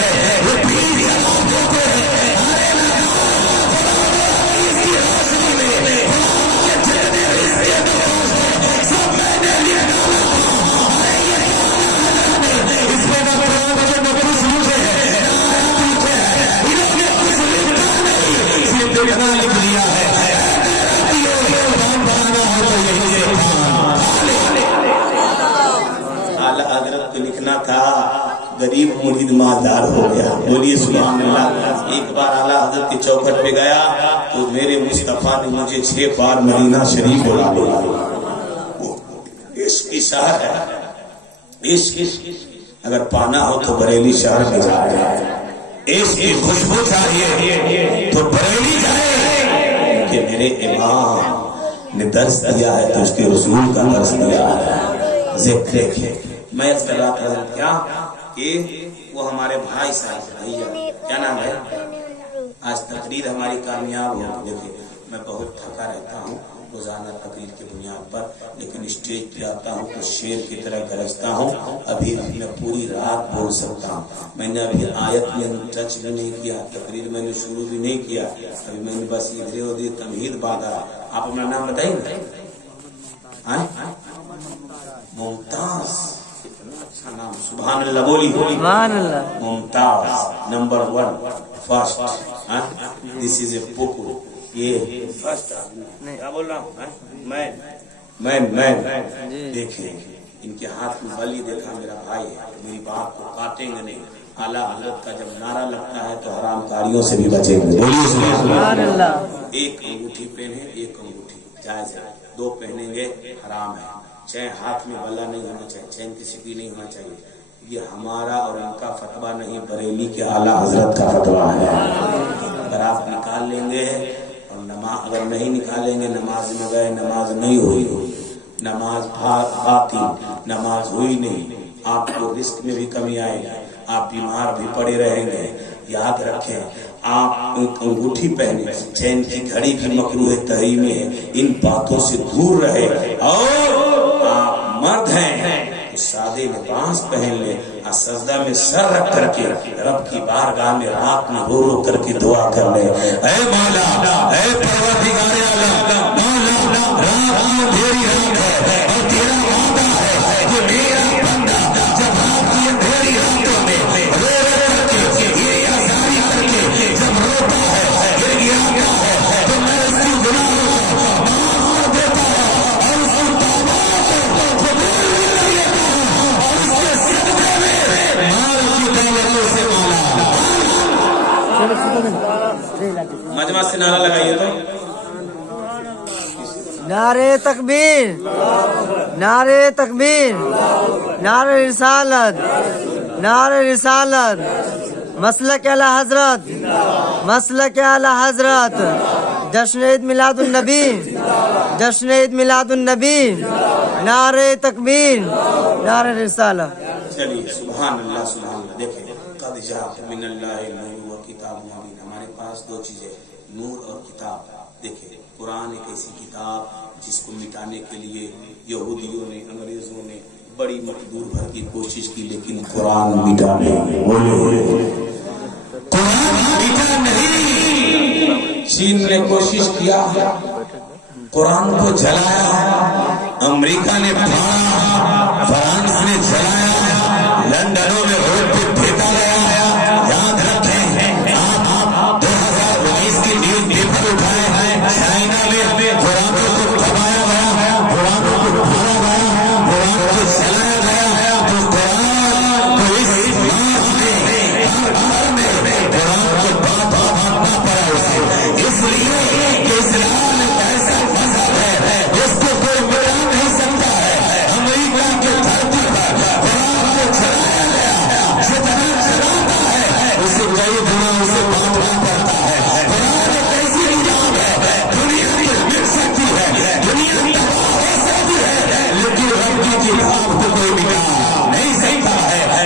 हजरत को लिखना था, गरीब मुरीद मालदार हो गया। बोलिए सुभान अल्लाह। एक बार आला हजरत के चौखट पे गया तो मेरे मुस्तफा ने मुझे 6 बार मदीना शरीफ बुला लिया। इश्क की शहर है, इश्क अगर पाना हो तो बरेली शहर में जाए, इश्क की खुशबू चाहिए तो बरेली जाए, कि मेरे इमाम ने दर्श दिया है तो उसके रसूल का दर्श दिया है। मैं कर रहा था क्या कि वो हमारे भाई साहब, भैया क्या नाम है, आज तकरीर हमारी कामयाब हो। देखिए मैं बहुत थका रहता हूँ रोजाना तकरीर की बुनियाद पर, लेकिन स्टेज पे आता हूँ तो शेर की तरह गरजता हूँ। अभी मैं पूरी रात बोल सकता हूँ। मैंने अभी आयत में टच भी नहीं किया, तकरीर मैंने शुरू भी नहीं किया, अभी मैंने बस इधर उधर तमहीद बांधा। आप अपना नाम बताइए। मुमताज, अच्छा नाम, सुभान अल्लाह। बोली सुभान अल्लाह। Mumtaz number 1 first, this is a पुकू, ये फर्स्ट क्या बोल रहा हूँ मैं देखिए इनके हाथ में बली देखा, मेरा भाई है, मेरी बात को काटेंगे नहीं। आला हजरत का जब नारा लगता है तो हरामकारियों से भी बचेंगे। बोलिए सुभान अल्लाह। एक अंगूठी पहने, एक अंगूठी जायज है, 2 पहनेंगे हराम है। चाहे हाथ में बल्ला नहीं होना चाहिए, चैन की सिक्की नहीं होना चाहिए। ये हमारा और इनका फतवा नहीं, बरेली के आला हजरत का फतवा है। अगर आप निकाल लेंगे और नमाज, अगर नहीं निकालेंगे नमाज में गए, नमाज नहीं हुई, नमाज बाती, नमाज हुई नहीं, आपको रिस्क में भी कमी आएगी, आप बीमार भी पड़े रहेंगे। याद रखें, आप अंगूठी पहने, चैन की घड़ी भी मकरूह तहरीमी है, इन बातों से दूर रहे। और आप मर्द हैं तो सादे लिबास पहन ले, और सजदा में सर रख करके रब की बारगाह में रात में रो रो करके दुआ कर ले, ऐ मौला, ऐ परवरदिगार आलम, मौला रात में अंधेरी रात है और तेरा वादा है कि मेरा बंदा जब रात की अंधेरी रातों में रो रो करके ये आजारी करके जब रोता है, गिड़गिड़ाता है, तो मैं उसकी गुनाहों को माफ देता हूं और उसकी तौबा को कबूल करता हूं और उसके सदक़े में माल की दौलतों से मौला। मजमा से नारा लगाइए तो नारे तकबीर, नारे तकबीर, नारे रिसालत, नारे रिसालत, मसलक आला हजरत, मसलक आला हजरत, जश्न ईद मिलादुन नबी, जश्न ईद मिलादुन नबी, नारे तकबीर, नारे रिसालत। चलिए सुभान अल्लाह सुभान अल्लाह। देखिए कद जाअ मिनल्लाहि नूर व किताबुन मुबीन, हमारे पास दो चीजें, नूर और किताब। देखिए कुरान एक ऐसी किताब जिसको मिटाने के लिए यहूदियों ने, अंग्रेजों ने बड़ी मकदूर भर की कोशिश की, लेकिन कुरान मिटा नहीं। कुरान मिटा नहीं। चीन ने कोशिश किया, कुरान को जलाया, अमेरिका ने फाड़ा, फ्रांस ने जलाया, लंदनों में रोड पे फेंका गया। याद रखें आप 2019 की न्यूज पेपर उठाए हैं, चाइना में कुरानों को दबाया गया, कुरानों को फाड़ा गया, कुरान को जलाया गया। तो कुरान को इस कुरान को बात बांटना पड़ा उसे, इसलिए इस्लाम एक ऐसा मजहब है जिसको कोई मिटा नहीं सकता है। अमेरिका की धरती पर कुरान को जलाया गया, जितना जलाता है उसे कई गुना उसे बांटना पड़ता है। कुरान एक ऐसी किताब है, दुनिया में मिल सकती है, दुनिया तबाह हो सकती है, लेकिन रब की किताब को कोई मिटा नहीं सकता है।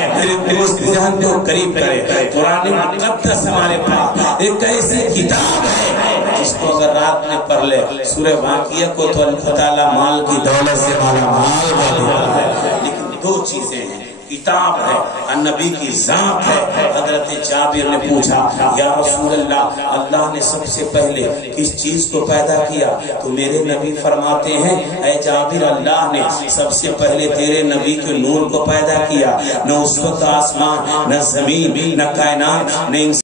उस जहन को करीब करे। कुरान मुक़द्दस हमारे पास एक ऐसी किताब है जिसको अगर रात में पढ़ ले, सूरह वाक़िया को तो अल्लाह ताला माल की दौलत से माला माल बना है। लेकिन दो चीजें हैं, किताब है और नबी की जात है। हजरत जाबिर ने पूछा, या रसूल अल्लाह, अल्लाह ने सबसे पहले किस चीज को पैदा किया? तो मेरे नबी फरमाते हैं, ऐ जाबिर, अल्लाह ने सबसे पहले तेरे नबी के नूर को पैदा किया। न उस वक्त आसमान, न जमीन, न कायनात, न